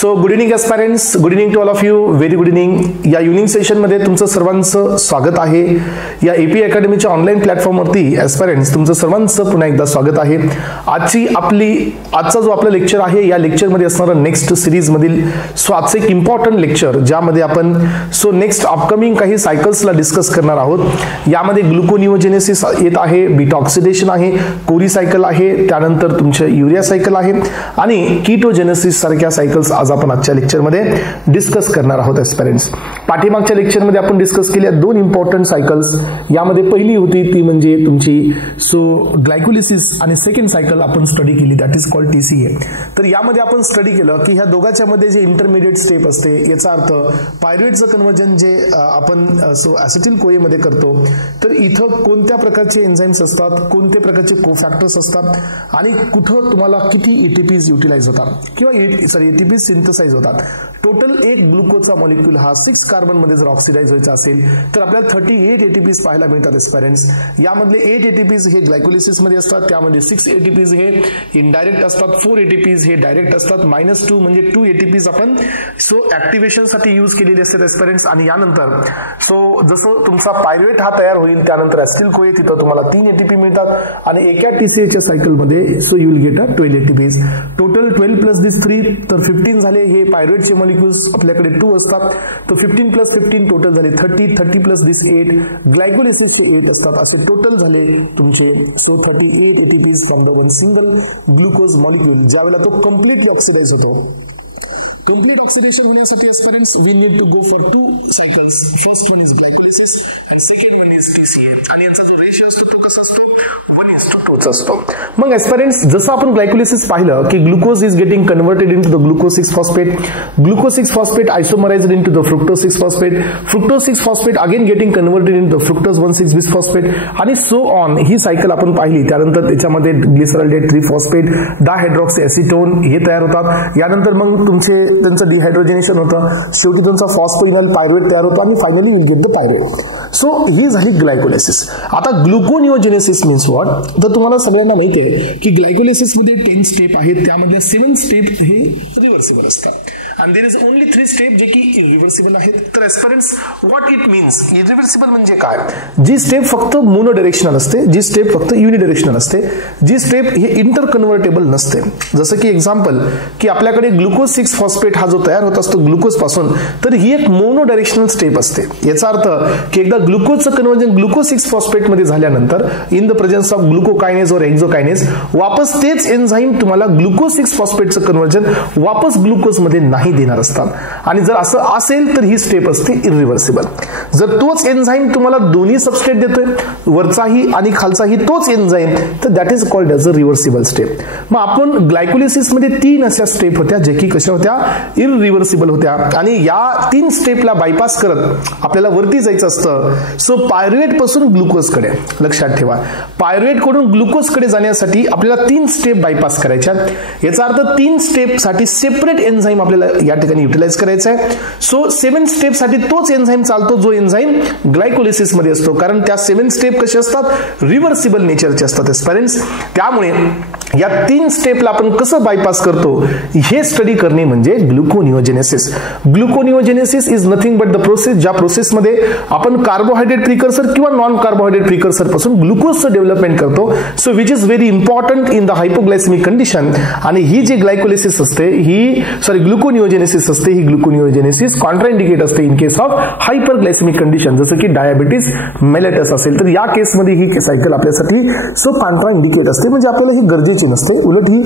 So good evening aspirants, good evening to all of you, very good evening. या evening सेशनमध्ये तुमचं सर्वांचं स्वागत आहे. या एपी अकॅडमीच्या ऑनलाईन प्लॅटफॉर्मवरती एस्पायरंट्स तुमचं सर्वांचं पुन्हा एकदा स्वागत आहे. आजचा जो आपला लेक्चर आहे, या लेक्चरमध्ये असणारं नेक्स्ट सिरीजमधील आजचं एक इम्पॉर्टंट लेक्चर, ज्यामध्ये आपण नेक्स्ट अपकमिंग काही सायकल्सला डिस्कस करणार आहोत. यामध्ये ग्लुकोनिओजेनेसिस येत आहे, बीटा ऑक्सिडेशन आहे, कोरी सायकल आहे, त्यानंतर तुमचे युरिया सायकल आहे आणि कीटोजेनेसिस सारख्या सायकल्स आज आपण आजच्या लेक्चरमध्ये डिस्कस करणार आहोत. एस्पिरंट्स, पाठीमागच्या लेक्चरमध्ये आपण डिस्कस केल्या दोन इम्पॉर्टंट सायकल्स. यामध्ये पहिली होती ती म्हणजे तुमची ग्लायकोलिसिस आणि सेकंड सायकल आपण स्टडी केली, दॅट इज कॉल्ड टीसीए. तर यामध्ये आपण स्टडी केलं की ह्या दोघांच्या मध्ये जे इंटरमिडिएट स्टेप असते, याचा अर्थ पायरुवेटचं कन्व्हर्जन जे आपण ऍसिटिल कोए मध्ये करतो, तर इथं कोणत्या प्रकारचे एन्झाइम्स असतात, कोणत्या प्रकारचे कोफॅक्टर्स असतात आणि कुठं तुम्हाला किती एटीपीज युटिलाइज होतात किंवा एटीपीज सिंथेसाइज होतात. टोटल एक ग्लुकोजचा मॉलिक्यूल हा 6 कार्बन मध्ये जर ऑक्सिडाइज व्हायचा असेल तर आपल्याला 38 एटीपीज पाहायला मिळतात. एस्पिरंट्स, यामधले 8 एटीपीज हे ग्लायकोलिसिस मध्ये असतात, त्यामध्ये 6 एटीपीज हे इनडायरेक्ट असतात, 4 एटीपीज हे डायरेक्ट असतात, -2 म्हणजे 2 एटीपीज आपण ऍक्टिव्हेशन साठी यूज केलेले असतात. एस्पिरंट्स, आणि यानंतर जसं तुमचा पायरुवेट हा तयार होईल त्यानंतर ऍसिटिल कोए तिथं तुम्हाला 3 एटीपी मिळतात आणि एका टीसीएच्या सायकल मध्ये you will get 12 ATPs. Total 12 plus this 3 तर 15 झाले. हे पायरुवेटचे मॉलिक्युल्स आपल्याकडे 2 असतात, तर 15 प्लस 15 टोटल झाले 30 प्लस दिस 8 ग्लायकोलिसिसचे 8 असतात, असे टोटल झाले तुमचे 38 ATPs from the one single glucose molecule. ज्यावेळेला तो कम्प्लिटली ऑक्सिडाइज होतो. कंप्लीट ऑक्सिडेशन होण्यासाठी aspirants we need to go for 2 cycles. First one is glycolysis आणि सेकंड वन इज टीसीए. आणि यांचा जो रेशियो असतो तो कसा असतो, 1:2 असतो. मग एस्पिरंट्स, जसं आपण ग्लायकोलिसिस पाहिलं की glucose is getting converted into the glucose 6 phosphate, glucose 6 phosphate isomerized into the fructose 6 phosphate, fructose 6 phosphate again getting converted into the fructose 1,6 bis phosphate आणि सो ऑन. ही सायकल आपण पाहिली. त्यानंतर त्याच्यामध्ये ग्लिसरॉल्डेट 3 फॉस्फेट, डायहायड्रॉक्सी एसिटोन हे तयार होतात. यानंतर मग त्यांचं डिहायड्रोजनेशन होतं, शेवटी त्यांचा फॉस्फोइनल पायरुवेट तयार होतो आणि finally will get the pyruvate. So ही झाली ग्लायकोलिसिस. आता ग्लुकोनिओजेनेसिस मीन्स व्हॉट, तर तुम्हाला सगळ्यांना माहिती आहे की ग्लायकोलिसिस मध्ये 10 स्टेप आहेत, त्यामधल्या 7 स्टेप हे रिव्हर्सिबल असतात आणि देयर इज ओनली 3 स्टेप जे की इरिव्हर्सिबल आहेत. तर एस्पिरंट्स, व्हॉट इट मीन्स इरिव्हर्सिबल म्हणजे काय? जी स्टेप फक्त मोनो डायरेक्शनल असते, जी स्टेप फक्त युनिडायरेक्शनल असते, जी स्टेप हे इंटर कन्व्हर्टेबल नसते. जसं की एक्झाम्पल की आपल्याकडे ग्लुकोज 6 फॉस्फेट हा जो तयार होत असतो ग्लुकोज पासून, तर ही एक मोनो डायरेक्शनल स्टेप असते. याचा अर्थ की एकदा ग्लुकोजचं कन्व्हर्जन ग्लुकोज 6 फॉस्फेट मध्ये झाल्यानंतर इन द प्रेझेन्स ऑफ ग्लुकोकायनेज और एक्झोकायनेज वापस तेच एन्झाईम तुम्हाला ग्लुकोज 6 फॉस्फेटचं कन्व्हर्जन वापस ग्लुकोज मध्ये नाही देणार असतात. आणि जर असं असेल तर ही स्टेप असते इरिव्हर्सिबल. जर तोच एन्झाईम तुम्हाला दोन्ही सबस्ट्रेट देतोय, वरचाही आणि खालचाही तोच एन्झाईम, तर that is called as a reversible step. मग आपण ग्लायकोलिसिस मध्ये 3 अशा स्टेप होत्या जे की कशा होत्या, इरिव्हर्सिबल होत्या. आणि या 3 स्टेपला बायपास करत आपल्याला वरती जायचं असतं. पायरुवेट पासून ग्लुकोज कडे. लक्षात ठेवा, पायरुवेट कडून ग्लुकोज कडे जाण्यासाठी आपल्याला 3 स्टेप बायपास करायच्या. याचा अर्थ 3 स्टेप साठी सेपरेट एन्झाईम आपल्याला या ठिकाणी युटिलाइज करायचा आहे. 7 स्टेप साठी तोच एन्झाईम चालतो जो एन्झाईम ग्लायकोलिसिस मध्ये असतो, कारण त्या 7 स्टेप कसे असतात, रिव्हर्सिबल नेचरचे असतात. एस्पिरंट्स, त्यामुळे या 3 स्टेपला आपण कसं बायपास करतो हे स्टडी करणे म्हणजे ग्लुकोनिओजेनेसिस. ग्लुकोनिओजेनेसिस is nothing but the process, ज्या प्रोसेसमध्ये आपण कार्बोहायड्रेट प्रिकर्सर किंवा नॉन कार्बोहायड्रेट प्रिकर्सर पासून ग्लुकोजचं डेव्हलपमेंट करतो. So which is very important in the हायपोग्लायसेमिक condition. आणि ही जी ग्लायकोलिसिस असते, ग्लुकोनिओजेनेसिस असते, ही ग्लुकोनिओजेनेसिस कॉन्ट्राइंडिकेट असते इन केस ऑफ हायपरग्लायसेमिक कंडिशन, जसं की डायबिटीज मेलेटस असेल. तर या केसमध्ये ही सायकल आपल्यासाठी कॉन्ट्राइंडिकेट असते, म्हणजे आपल्याला ही गरजेची नसते, उलट ही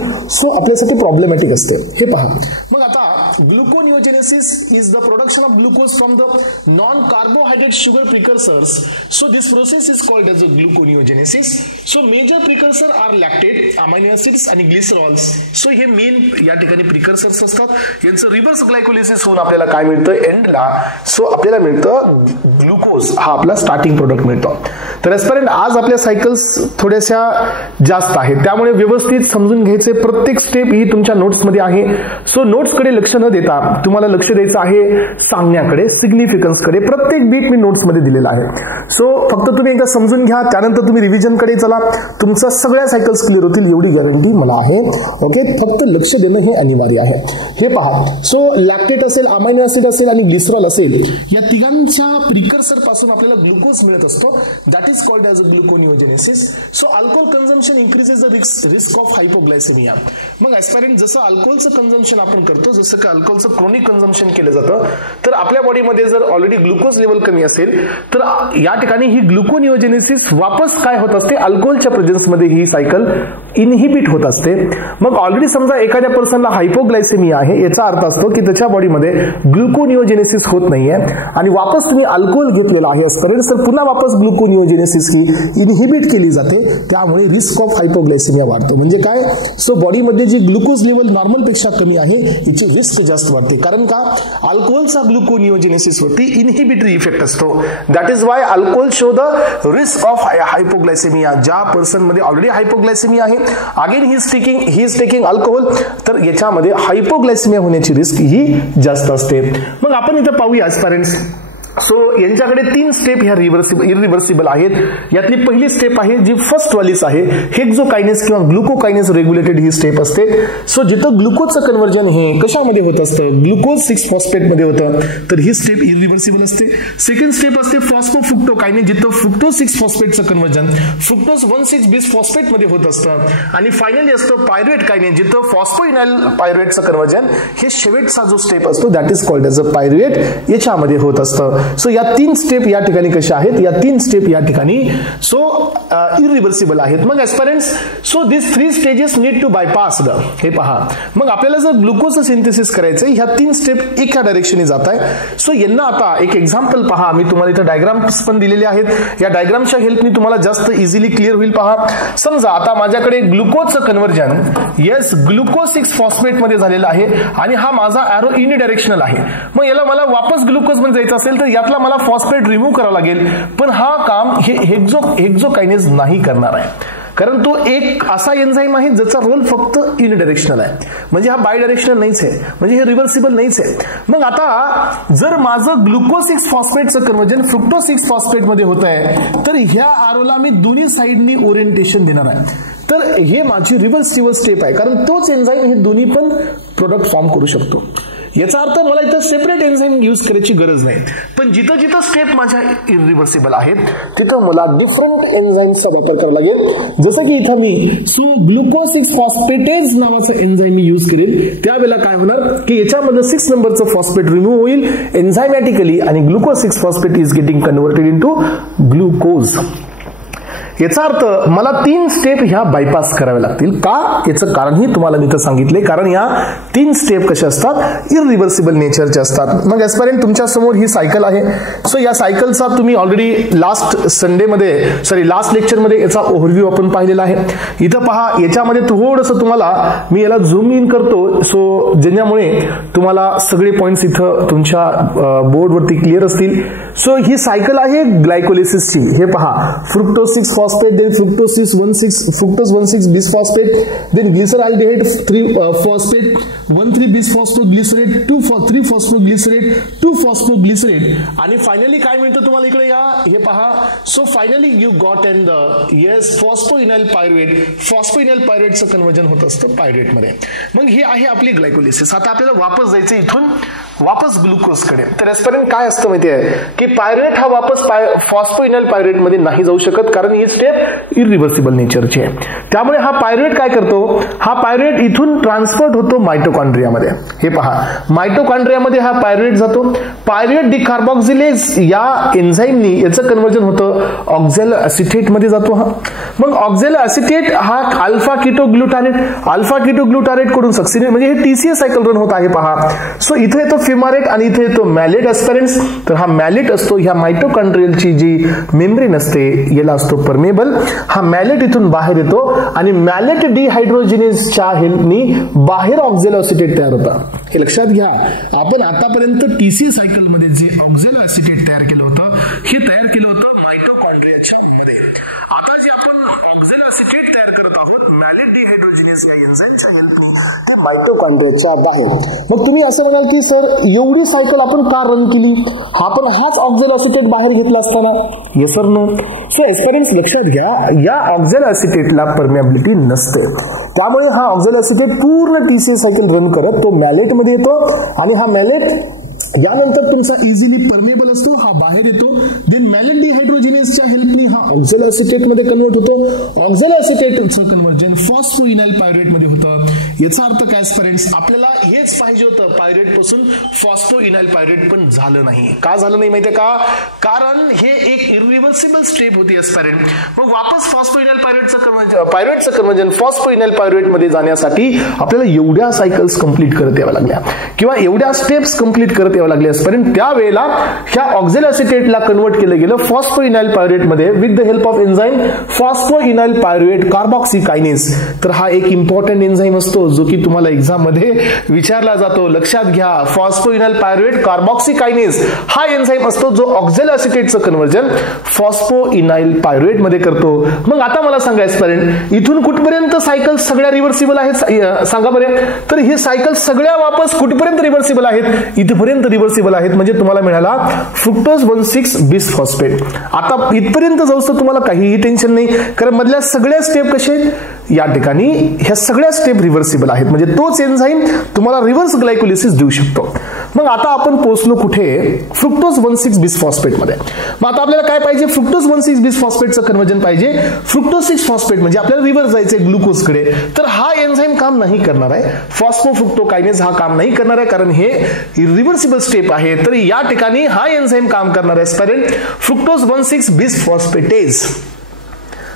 आपल्यासाठी प्रॉब्लेमॅटिक असते. हे पहा. मग आता gluconeogenesis is the production of glucose from the non-carbohydrate sugar precursors. So this process is called as a gluconeogenesis. So major precursor are lactate, amino acids आणि glycerols. So हे मेन या ठिकाणी precursors असतात. यांचं रिव्हर्स ग्लायकोलिसिस होऊन आपल्याला काय मिळतं एंडला, आपल्याला मिळतं ग्लुकोज, हा आपला स्टार्टिंग प्रोडक्ट मिळतो. तर एस्पिरंट आज आपल्या सायकल्स थोड्याशा जास्त आहेत, त्यामुळे व्यवस्थित समजून घ्यायचे. प्रत्येक स्टेप ही तुमच्या नोट्समध्ये आहे. सो नोट्सकडे लक्ष न देता तुम्हाला लक्ष द्यायचं आहे सांगण्याकडे, सिग्निफिकन्सकडे. प्रत्येक बीट मी नोट्समध्ये दिलेला आहे. सो फक्त तुम्ही एकदा समजून घ्या, त्यानंतर तुम्ही रिव्हिजनकडे चला. तुमच्या सगळ्या सायकल्स क्लिअर होतील एवढी गॅरंटी मला आहे. ओके, फक्त लक्ष देणं हे अनिवार्य आहे. हे पहा, सो लॅक्टेट असेल, अमायनो ऍसिड असेल आणि ग्लिसरॉल असेल, या तिघांच्या प्रिकर्सर पासून आपल्याला ग्लुकोज मिळत असतो. That is called as a ग्लुकोनिओजेनेसिस. So alcohol consumption increases the risk of hypoglycaemia. मग ऍस्पिरंट जसं अल्कोहोलचं कन्झम्पशन आपण करतो, जसं की अल्कोहोलचं क्रोनिक कन्झम्पशन केलं जातं, तर आपल्या बॉडीमध्ये जर ऑलरेडी ग्लुकोज लेवल कमी असेल तर या ठिकाणी ही ग्लुकोनिओजेनेसिस वापस काय होत असते, अल्कोहोलच्या प्रेझेन्समध्ये ही सायकल इनहिबिट होत असते. मग ऑलरेडी समजा एखाद्या पर्सनला हायपोग्लायसेमिया आहे, याचा अर्थ असतो की त्याच्या बॉडीमध्ये ग्लुकोनिओजेनेसिस होत नाहीये आणि वापस तुम्ही अल्कोहोल घेतलेला आहे एस्पिरंट, तर पुन्हा वापस ग्लुकोनिओजेनेसिस ही इनहिबिट केली जाते. त्यामुळे रिस्क ऑफ हायपोग्लायसेमिया वाढतो. म्हणजे काय, सो बॉडीमध्ये जी ग्लुकोज लेवल नॉर्मल पेक्षा कमी आहे याची रिस्क जास्त वाढते. कारण का, अल्कोहोलचा ग्लुकोनिओजेनेसिस वरती इनहिबिटरी इफेक्ट असतो. That is Y alcohol show the risk of hypoglycaemia. ज्या पर्सन मध्ये ऑलरेडी हायपोग्लायसेमिया आहे, again he is taking alcohol, तर याच्यामध्ये हायपोग्लायसेमिया होण्याची रिस्क ही जास्त असते. मग आपण इथं पाहूया एस्पिरंट्स. सो यांच्याकडे 3 स्टेप ह्या इरिव्हर्सिबल आहेत. यातली पहिली स्टेप आहे जी फर्स्ट वालीच आहे, हेक्झोकायनेस किंवा ग्लुकोकायनेस रेग्युलेटेड ही स्टेप असते. सो जिथं ग्लुकोजचं कन्व्हर्जन हे कशामध्ये होत असतं, ग्लुकोज 6 फॉस्फेट मध्ये होतं, तर ही स्टेप इरिव्हर्सिबल असते. सेकंड स्टेप असते फॉस्फोफ्रुक्टोकायनेस, जिथं fructose 6 फॉस्फेटचं conversion fructose 1,6 bis phosphate मध्ये होत असतं. आणि फायनली असतं पायरुवेट कायनेस, जिथं फॉस्फोइनाइल पायरुवेटचं कन्व्हर्जन हे शेवटचा जो स्टेप असतो that is called as a pyruvate, याच्यामध्ये होत असतं. सो या 3 स्टेप या ठिकाणी कशा आहेत, या 3 स्टेप या ठिकाणी सो इरिव्हर्सिबल आहेत. मग aspirants, so this 3 stages need to bypassed. हे पहा, मग आपल्याला जर ग्लुकोजचं सिंथेसिस करायचं, ह्या 3 स्टेप एका डायरेक्शनने जात आहे. सो यांना आता एक एक्झाम्पल पहा, मी तुम्हाला इथं डायग्राम्स पण दिलेले आहेत. या डायग्रामच्या हेल्पनी तुम्हाला जास्त इझिली क्लिअर होईल. पहा, समजा आता माझ्याकडे ग्लुकोजचं कन्व्हर्जन येस ग्लुकोज 6 फॉस्फेट मध्ये झालेलं आहे आणि हा माझा ॲरो युनि डायरेक्शनल आहे. मग याला मला वापस ग्लुकोज मध्ये जायचं असेल तर यातला मला फॉस्फेट रिमूव्ह करावं लागेल, पण हा काम हे हेक्झोकायनेस नाही करणार आहे, कारण तो एक असा एन्झाईम आहे ज्याचा रोल फक्त युनिडायरेक्शनल आहे. म्हणजे हा बाय डायरेक्शनल नाहीच आहे, म्हणजे हे रिव्हर्सिबल नाहीच आहे. मग आता जर माझं ग्लुकोज 6 फॉस्फेटचं कन्व्हर्जन फ्रुक्टोज 6 फॉस्फेट मध्ये होत आहे, तर ह्या आरोला मी दोन्ही साईडनी ओरिएंटेशन देणार आहे. तर हे माझी रिव्हर्सिबल स्टेप आहे, कारण तोच एन्झाईम हे दोन्ही पण प्रोडक्ट फॉर्म करू शकतो. याचा अर्थ मला इथं सेपरेट एन्झाईम यूज करायची गरज नाही. पण जिथं जिथं स्टेप माझ्या इरिव्हर्सिबल आहेत तिथं मला डिफरंट एन्झाईमचा वापर करावा लागेल. जसं की इथं मी सो ग्लुकोज 6 फॉस्फेटेज नावाचं एन्झाईम मी यूज करेल. त्यावेळेला काय होणार की याच्यामध्ये 6 नंबरचं फॉस्फेट रिमूव्ह होईल एन्झायमॅटिकली आणि glucose 6 phosphate is getting converted into glucose. याचा अर्थ मला 3 स्टेप ह्या बायपास कराव्या लागतील. का, याचं कारणही तुम्हाला मी इथं सांगितले, कारण या 3 स्टेप कशा असतात, इरिव्हर्सिबल नेचरचे असतात. मग एस्पिरंट तुमच्या समोर ही सायकल आहे. सो या सायकलचा तुम्ही ऑलरेडी लास्ट लेक्चरमध्ये याचा ओव्हरव्ह्यू आपण पाहिलेला आहे. इथं पहा, याच्यामध्ये थोडंसं तुम्हाला मी याला झूम इन करतो, सो ज्यामुळे तुम्हाला सगळे पॉइंट्स इथं तुमच्या बोर्डवरती क्लिअर असतील. सो ही सायकल आहे ग्लायकोलिसिसची. हे पहा, fructose 6 phosphate, then fructose 1,6 bisphosphate, then glyceraldehyde 3 phosphate, 1,3 bisphosphoglycerate, 3 phosphoglycerate, 2 phosphoglycerate, आणि फायनली काय मिळतं तुम्हाला इकडे या, हे पहा. So finally you got an the yes phosphoenol pyruvate. Phosphoenol पायरुवेटचं कन्व्हर्जन होत असतं पायरुवेट मध्ये. मग ही आहे आपली ग्लायकोलिसिस. आता आपल्याला वापस जायचं इथून वापस ग्लुकोजकडे. तर एस्पिरंट काय असतं माहिती आहे की पायरुवेट हा वापस फॉस्फोइनाइल पायरुवेट मध्ये नाही जाऊ शकत, कारण ही स्टेप इरिव्हर्सिबल नेचरची आहे. त्यामुळे हा पायरुवेट काय करतो, हा पायरुवेट इथून ट्रान्सफर्ड होतो मायटोकॉन्ड्रियामध्ये. हे पहा, मायटोकॉन्ड्रियामध्ये हा पायरुवेट जातो. पायरुवेट डिकार्बॉक्सिलेज या एन्झाईमनी याचं कन्व्हर्जन होतं ऑक्झॅलो ऍसिटेट मध्ये जातो. हा मग ऑक्झॅलो ऍसिटेट हा अल्फा कीटोग्लुटारेट कडून सक्सेसिव्ह म्हणजे हे टीसीए सायकल रन होत आहे. पहा, सो इथे येतो फिमारेट आणि इथे येतो मॅलेट एस्पिरंट्स. तर हा मॅलेट असतो ह्या मायटोकॉन्ड्रियलची जी मेम्ब्रेन असते याला असतो परमेबल. हा मॅलेट इथून बाहेर येतो आणि मॅलेट डिहायड्रोजिनेजच्या हेल्पनी बाहेर ऑक्झॅलो ऍसिटेट तयार होता. हे लक्षात घ्या, आपण आतापर्यंत टीसी सायकल मध्ये जे ऑक्झॅलो ऍसिटेट तयार केलं होतं हे तयार केलं होतं मायटोकॉन्ड्रियाच्या मध्ये. एन्झाईमच्या हेल्पने ते मायटोकॉन्ड्रियाच्या बाहेर. मग तुम्ही असं म्हणाल की सर एवढी सायकल आपण का रन केली, आपण हाच ऑक्झॅल ॲसिटेट बाहेर घेतला असताना? Yes sir no. So aspirants लक्षात घ्या, या ऑक्झॅल ॲसिटेटला परमिएबिलिटी नसते, त्यामुळे हा ऑक्झॅल ॲसिटेट पूर्ण TCA सायकल रन करत तो मॅलेट मध्ये येतो आणि हा मॅलेट यानंतर तुमचा इझिली परमेबल असतो, हा बाहेर येतो. देन मॅलेट डिहायड्रोजिनेसच्या हेल्पने हा ऑक्झॅल ॲसिटेट मध्ये कन्वर्ट होतो. ऑक्झॅल ॲसिटेटचं कन्व्हर्जन फॉस्फोइनाइल पायरेट मध्ये होतं. याचा अर्थ काय स्टुडंट्स, आपल्याला हेच पाहिजे होतं, पायरेट पासून फॉस्फोइनाइल पायरेट, पण झालं नाही. का झालं नाही माहितीये का? कारण हे एक इरिव्हर्सिबल स्टेप होती एस्पेरेंट. मग वापस फॉस्फोइनाइल पायरेटचं कन्व्हर्जन फॉस्फोइनाइल पायरेट मध्ये जाण्यासाठी आपल्याला एवढ्या सायकल्स कंप्लीट करत याव्या लागल्या किंवा एवढ्या स्टेप्स कंप्लीट करत लागले असपर्यंत त्यावेळेला ह्या ऑक्झॅल ॲसिटेटला कन्वर्ट केलं गेलं फॉस्फोइनाइल पायरेट मध्ये with the help of enzyme phosphoenol pyruvate carboxykinase. तर हा एक इम्पॉर्टंट एन्झाईम असतो जो की तुम्हाला एक्झाम मध्ये विचारला जातो. लक्षात घ्या, फॉस्फोइनाइल पायरेट कार्बॉक्सिकायनेस हा एन्झाईम असतो जो ऑक्झॅल ॲसिटेटचं कन्व्हर्जन फॉस्फोइनाइल पायरेट मध्ये करतो. मग आता मला सांगा एस्पिरंट, इथून कुठपर्यंत सायकल सगळ्या रिव्हर्सिबल आहेत सांगा बरे. तर ही सायकल सगळ्या वापस कुठपर्यंत रिव्हर्सिबल आहेत? इथपर्यंत रिव्हर्सिबल आहेत. म्हणजे तुम्हाला मिळाला फ्रुक्टोज 1,6 बिसफॉस्फेट. आता इथपर्यंत जाऊस तर तुम्हाला काहीही टेन्शन नाही, कारण मधल्या सगळ्या स्टेप कशा आहेत? या ठिकाणी ह्या सगळ्या स्टेप रिव्हर्सिबल आहेत. म्हणजे तोच एन्झाईम तुम्हाला रिव्हर्स ग्लायकोलिसिस देऊ शकतो. मग आता आपण पोहोचलो कुठे? फ्रुक्टोज 1,6 बिसफॉस्फेट मध्ये. मग आता आपल्याला काय पाहिजे? फ्रुक्टोज 1,6 बिसफॉस्फेटचं कन्व्हर्जन पाहिजे फ्रुक्टोज 6 फॉस्फेट, म्हणजे आपल्याला रिव्हर्स जायचंय ग्लुकोजकडे. तर हा एन्झाईम काम नाही करणार आहे, फॉस्फोफ्रुक्टोकायनेज हा काम नाही करणार आहे, कारण हे रिव्हर्सिबल स्टेप आहे. तर या ठिकाणी हा एन्झाईम काम करणार आहे स्पेरेंट फ्रुक्टोज 1,6 बिसफॉस्फेटेज.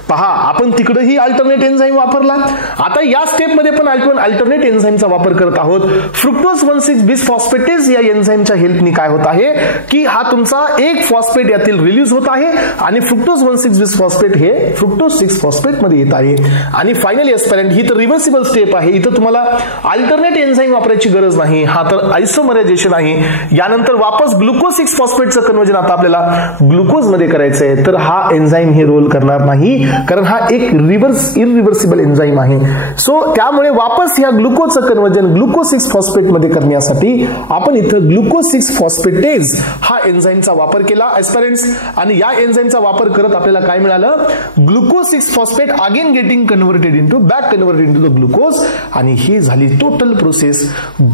पहा, आपण तिकडेही अल्टरनेट एन्झाईम वापरला, आता या स्टेप मध्ये पण अल्टरनेट एन्झाईमचा वापर करत आहोत. फ्रुक्टोज 1,6 बिसफॉस्फेटेज या एन्झाईमच्या हेल्पनी काय होत आहे की हा तुमचा एक फॉस्फेट यातील रिलीज होत आहे आणि फ्रुक्टोज 1,6 बिसफॉस्फेट हे फ्रुक्टोज 6 फॉस्फेट मध्ये येत आहे. आणि फायनली एस्पेरेंट ही तर रिव्हर्सिबल स्टेप आहे, इथं तुम्हाला अल्टरनेट एन्झाईम वापरायची गरज नाही, हा तर आयसोमरायझेशन आहे. यानंतर वापस ग्लुकोज 6 फॉस्फेटचं कन्व्हर्जन आता आपल्याला ग्लुकोज मध्ये करायचंय. तर हा एन्झाईम हे रोल करणार नाही, कारण हा एक इरिव्हर्सिबल एन्झाईम आहे. सो त्यामुळे वापस या ग्लुकोजचं कन्व्हर्जन ग्लुकोज 6 फॉस्फेट मध्ये करण्यासाठी आपण इथं ग्लुकोज 6 फॉस्फेटेज हा एन्झाईमचा वापर केला एस्पिरंट्स. आणि या एन्झाईमचा वापर करत आपल्याला काय मिळालं? Glucose 6 phosphate again getting converted into the glucose. आणि ही झाली टोटल प्रोसेस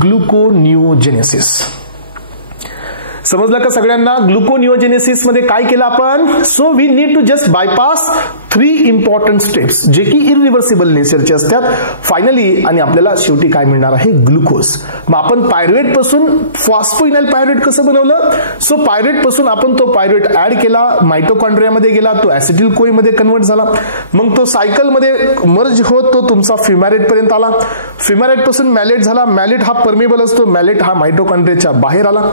ग्लुकोनिओजेनेसिस. समजलं का सगळ्यांना? ग्लुकोनिओजेनेसिस मध्ये काय केलं आपण? So we need to just bypass 3 important steps जे की इरिव्हर्सिबल नेचरचे असतात फायनली. आणि आपल्याला शेवटी काय मिळणार आहे? ग्लुकोज. मग आपण पायरेट पासून फॉस्फोइनाइल पायरेट कसं बनवलं? सो पायरेट पासून आपण तो पायरेट ऍड केला, मायटोकॉन्ड्रियामध्ये गेला, तो ऍसिटिल कोई मध्ये कन्वर्ट झाला, मग तो सायकल मध्ये मर्ज होत तो तुमचा फिमॅरेट पर्यंत आला, फिमॅरेट पासून मॅलेट झाला, मॅलेट हा परमेबल असतो, मॅलेट हा मायटोकॉन्ड्रियाच्या बाहेर आला.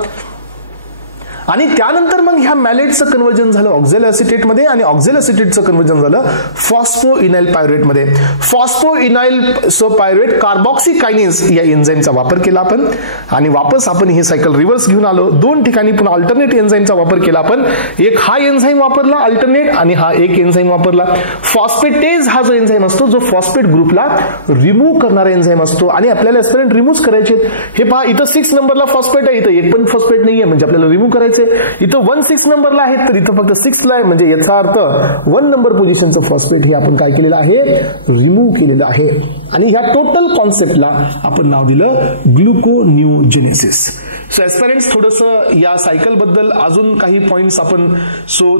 आणि त्यानंतर मग ह्या मॅलेटचं कन्व्हर्जन झालं ऑक्झॅल ॲसिटेट मध्ये आणि ऑक्झॅल ॲसिटेटचं कन्व्हर्जन झालं फॉस्फोइनाइल पायरेट मध्ये. फॉस्फोइनाइल सो पायरेट कार्बॉक्सिकायनेज या एन्झाईमचा वापर केला आपण आणि वापस आपण ही सायकल रिव्हर्स घेऊन आलो. 2 ठिकाणी पुन्हा अल्टरनेट एन्झाईमचा वापर केला आपण. एक हा एन्झाईम वापरला अल्टरनेट आणि हा एक एन्झाईम वापरला. फॉस्फेटेज हा जो एन्झाईम असतो जो फॉस्फेट ग्रुपला रिमूव्ह करणारा एन्झाईम असतो आणि आपल्याला एस्पिरंट रिमूव्ह करायचे. हे पहा, इथं 6 नंबरला फॉस्फेट आहे, इथं एक पण फॉस्फेट नाहीये, म्हणजे आपल्याला रिमूव्ह करायचे. इथं 1,6 नंबरला आहे तर इथं फक्त 6 ला आहे, म्हणजे याचा अर्थ 1 नंबर पोझिशनचं फॉस्फेट हे आपण काय केलेलं आहे? रिमूव्ह केलेलं आहे. आणि ह्या टोटल कॉन्सेप्टला आपण नाव दिलं ग्लुकोनिओजेनेसिस. सो एस्पिरंट्स थोडंसं या सायकल बद्दल अजून काही पॉइंट्स आपण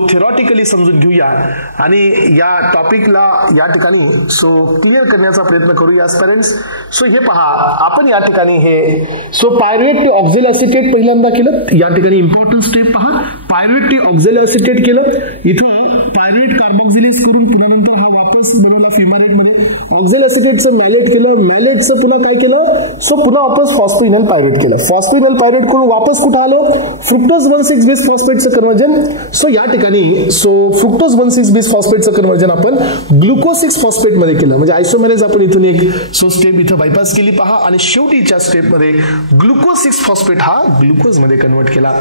थेरॉटिकली समजून घेऊया आणि या टॉपिकला या ठिकाणी क्लिअर करण्याचा प्रयत्न करूया एस्पिरंट्स. सो हे पहा, आपण या ठिकाणी हे पायरेट टू ऑक्झॅल ॲसिटेट पहिल्यांदा केलं. या ठिकाणी इम्पॉर्टंट स्टेप पहा, पायरेट टू ऑक्झॅल ॲसिटेट केलं, इथं पायरेट कार्बॉक्सिलेज करून पुन्हा नंतर हा वापस बनवला फिमारेट मध्ये. ऑक्झॅल ॲसिटेटचं मॅलेट केलं, मॅलेटचं पुन्हा काय केलं? पुन्हा वापस फॉस्फोइनाइल पायरेट केलं, फॉस्फोइनाइल पायरेट करून वापस कुठं आलो? फ्रुक्टोज 1,6 बिसफॉस्फेटचं कन्व्हर्जन. या ठिकाणी फ्रुक्टोज 1,6 बिसफॉस्फेटचं कन्व्हर्जन आपण ग्लुकोज 6 फॉस्फेट मध्ये केलं, म्हणजे आयसोमेरेज आपण इथून एक स्टेप इथं बायपास केली पहा. आणि शेवटीच्या स्टेप मध्ये ग्लुकोज 6 फॉस्फेट हा ग्लुकोज मध्ये कन्वर्ट केला.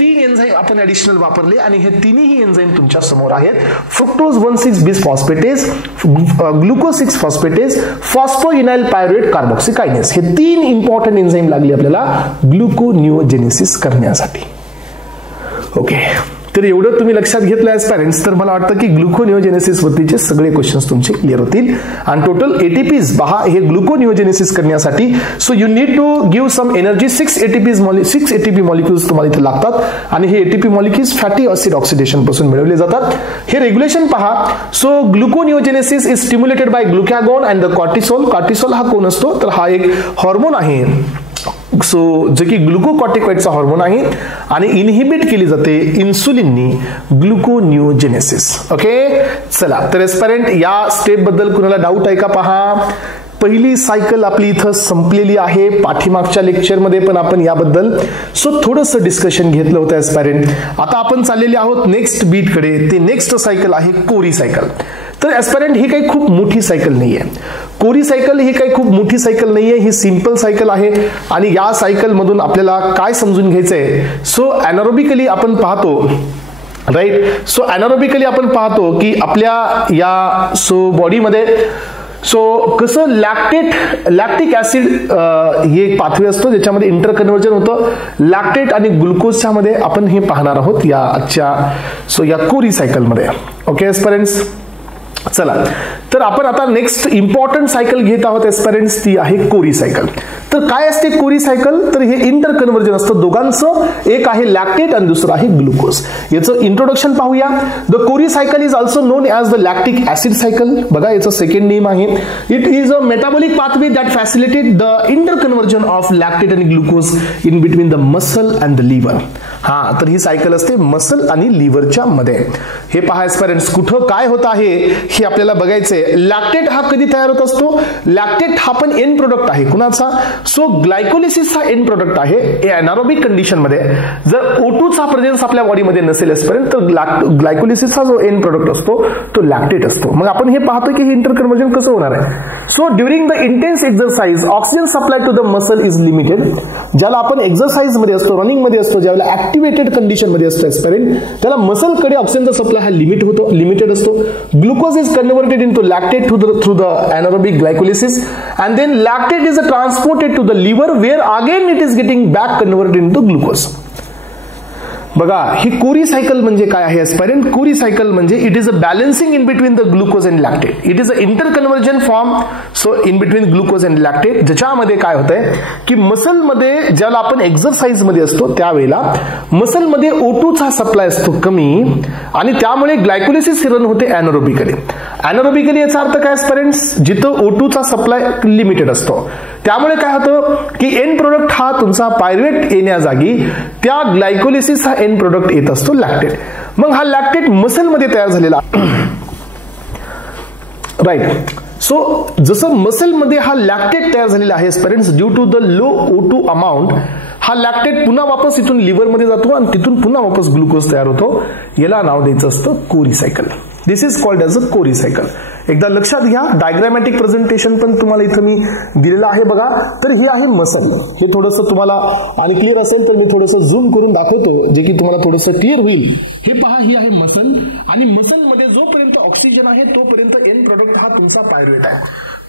3 एन्झाईम आपण ऍडिशनल वापरले आणि हे तिन्ही एन्झाईम तुमच्या समोर आहेत. फ्रुक्टोज 1,6 बिसफॉस्फेटेज, ग्लुकोज 6 फॉस्फेटेज फॉस्फोइनाइल पायरुवेट कार्बोक्सिकायनेस हे 3 इम्पॉर्टंट एन्झाईम लागले आपल्याला ग्लुकोनिओजेनेसिस करण्यासाठी. ओके, तर एवढं तुम्ही लक्षात घेतलं ॲज पॅरेंट्स तर मला वाटतं की ग्लुकोनिओजेनेसिस वरतीचे सगळे क्वेश्चन्स तुमचे क्लिअर होतील. आणि टोटल एटीपीज पहा हे ग्लुकोनिओजेनेसिस करण्यासाठी so you need to give some energy 6 ATP molecules तुम्हाला इथे लागतात आणि हे ATP molecules fatty acid oxidation पासून मिळवले जातात. हे रेग्युलेशन पहा. So gluconeogenesis is stimulated by glucagon and the cortisol. Cortisol हा कोण असतो तर हा एक हॉर्मोन आहे सो जे की ग्लुकोकॉर्टिकॉइडचा हॉर्मोन आहे आणि इनहिबिट केली जाते इन्सुलिननी ग्लुकोनिओजेनेसिस. ओके, चला तर एस्परंट या स्टेप बद्दल कुणाला डाऊट आहे का पहा. पहिली सायकल आपली इथं संपलेली आहे. पाठीमागच्या लेक्चरमध्ये पण आपण याबद्दल थोडंसं डिस्कशन घेतलं होतं एस्परंट. आता आपण चाललेले आहोत नेक्स्ट बीट कडे. ते नेक्स्ट सायकल आहे कोरी सायकल. तर एस्परंट ही काही खूप मोठी सायकल नाहीये. कोरी सायकल ही काही खूप मोठी सायकल नाहीये, ही सिंपल सायकल आहे. आणि या सायकल मधून आपल्याला काय समजून घ्यायचंय. सो अॅनारोबिकली आपण पाहतो राईट. सो अॅनारोबिकली आपण पाहतो की आपल्या या बॉडीमध्ये कसं लॅक्टिक ऍसिड हे एक पाथवे असतो ज्याच्यामध्ये इंटरकन्व्हर्जन होतं लॅक्टेट आणि ग्लुकोजच्या मध्ये. आपण हे पाहणार आहोत या आजच्या या कोरी सायकलमध्ये. ओके एस्परंट्स, चला तर आपण आता नेक्स्ट इम्पॉर्टंट सायकल घेत आहोत एस्परंट्स, ती आहे कोरी सायकल. तर काय असते कोरी सायकल तर हे इंटरकन्व्हर्जन असतं दोघांचं. एक आहे लॅक्टेट आणि दुसरं आहे ग्लुकोज. याचं इंट्रोडक्शन पाहूया. The Cori cycle is also known as the lactic acid cycle. बघा याचं सेकंड नेम आहे. It is a metabolic pathway that facilitate the interconversion of lactate आणि glucose in between the muscle and the liver. हा तर ही cycle असते muscle आणि लिव्हरच्या मध्ये. हे पहा एस्परंट्स कुठं काय होत आहे हे आपल्याला बघायचंय. लॅक्टेट हा कधी तयार होत असतो. लॅक्टेट हा पण एंड प्रोडक्ट आहे कुणाचा. सो ग्लायकोलिसिस हा एंड प्रोडक्ट आहे. एनारोबिक कंडिशन मध्ये जर O2 चा प्रेझेन्स आपल्या बॉडीमध्ये नसेल एस्परंट तर ग्लायकोलिसिसचा जो एंड प्रोडक्ट असतो तो लॅक्टेट असतो. मग आपण हे पाहतो की हे इंटरकन्व्हर्जन कसं होणार आहे. So during the intense exercise oxygen supply to the muscle is limited. ज्याला आपण एक्सरसाइज मध्ये असतो रनिंग मध्ये असतो ज्यावेळेला ऍक्टिव्हेटेड कंडिशन मध्ये असतो एस्परंट त्याला मसल कडे ऑक्सिजनचा सप्लाय हा लिमिटेड असतो. Glucose is converted into lactate through the anaerobic glycolysis and then lactate is transported to the liver where again it is getting back converted into glucose. बघा ही कोरी cycle म्हणजे काय आहे एस्परंट. कोरी सायकल म्हणजे it is a balancing in between the glucose and lactate. It is a interconversion form in between glucose and lactate. ज्याच्यामध्ये काय होतंय की मसलमध्ये ज्याला आपण एक्सरसाइज मध्ये असतो त्यावेळेला मसलमध्ये O2 चा सप्लाय असतो कमी आणि त्यामुळे ग्लायकोलिसिस रन होते अॅनारोबिकली. अॅनारोबिकली याचा अर्थ काय एस्परंट्स जिथं O2 चा सप्लाय लिमिटेड असतो त्यामुळे काय होतं की एंड प्रोडक्ट हा तुमचा पायरुवेट येण्याजागी त्या ग्लायकोलिसिस हा एंड प्रोडक्ट येत असतो लॅक्टेट. मग हा लॅक्टेट मसल मध्ये तयार झालेला राईट. सो जसं मसल मध्ये हा लॅक्टेट तयार झालेला आहे aspirants due to the low O2 amount हा लॅक्टेट पुन्हा वापस इथून लिव्हर मध्ये जातो आणि तिथून पुन्हा वापस ग्लुकोज तयार होतो. याला नाव द्यायचं असतं Cori cycle. This is called as a Cori cycle. एकदा लक्षात घ्या. डायग्रामॅटिक प्रेझेंटेशन पण तुम्हाला इथं मी दिलेलं आहे बघा. तर हे आहे मसल. हे थोडंसं तुम्हाला आणि क्लिअर असेल तर मी थोडंसं झूम करून दाखवतो जे की तुम्हाला थोडंसं क्लिअर होईल. हे पहा ही आहे मसल आणि मसल मध्ये जोपर्यंत ऑक्सिजन आहे तोपर्यंत एंड प्रोडक्ट हा तुमचा पायरुवेट आहे.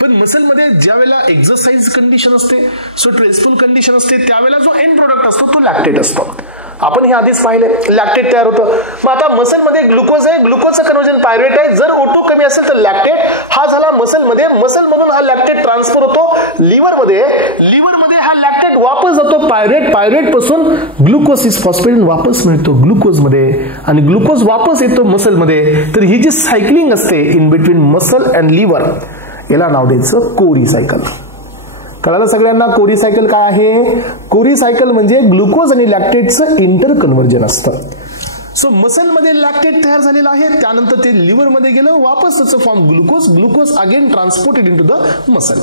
पण मसल मध्ये ज्या वेळेला एक्सरसाइज कंडिशन असते स्ट्रेसफुल कंडिशन असते त्यावेळेला जो एंड प्रोडक्ट असतो तो लॅक्टेट असतो. आपण हे आधीच पाहिले लॅक्टेट तयार होतं. मग आता मसल मध्ये ग्लुकोज आहे ग्लुकोजचं कन्वर्जन पायरुवेट आहे. जर O2 कमी असेल तर लॅक्टेट हा झाला मसल मध्ये. मसल मधून हा लॅक्टेट ट्रान्सफर होतो लिव्हर मध्ये. लिव्हर मध्ये हा लॅक्टेट वापस जातो पायरुवेट. पायरुवेट पासून ग्लुकोज सिक्स फॉस्फेट वापस मिळतो ग्लुकोज मध्ये आणि ग्लुकोज वापस येतो मसल मध्ये. तर ही जी सायकलिंग असते in between muscle and liver याला नाव द्यायचं कोरी सायकल. कळालं सगळ्यांना कोरी सायकल काय आहे. कोरी सायकल म्हणजे ग्लुकोज आणि लॅक्टेटचं इंटरकन्व्हर्जन असतं. सो मसल मध्ये लॅक्टेट तयार झालेलं आहे त्यानंतर ते लिव्हर मध्ये गेलं वापस त्याचं form glucose again transported into the muscle.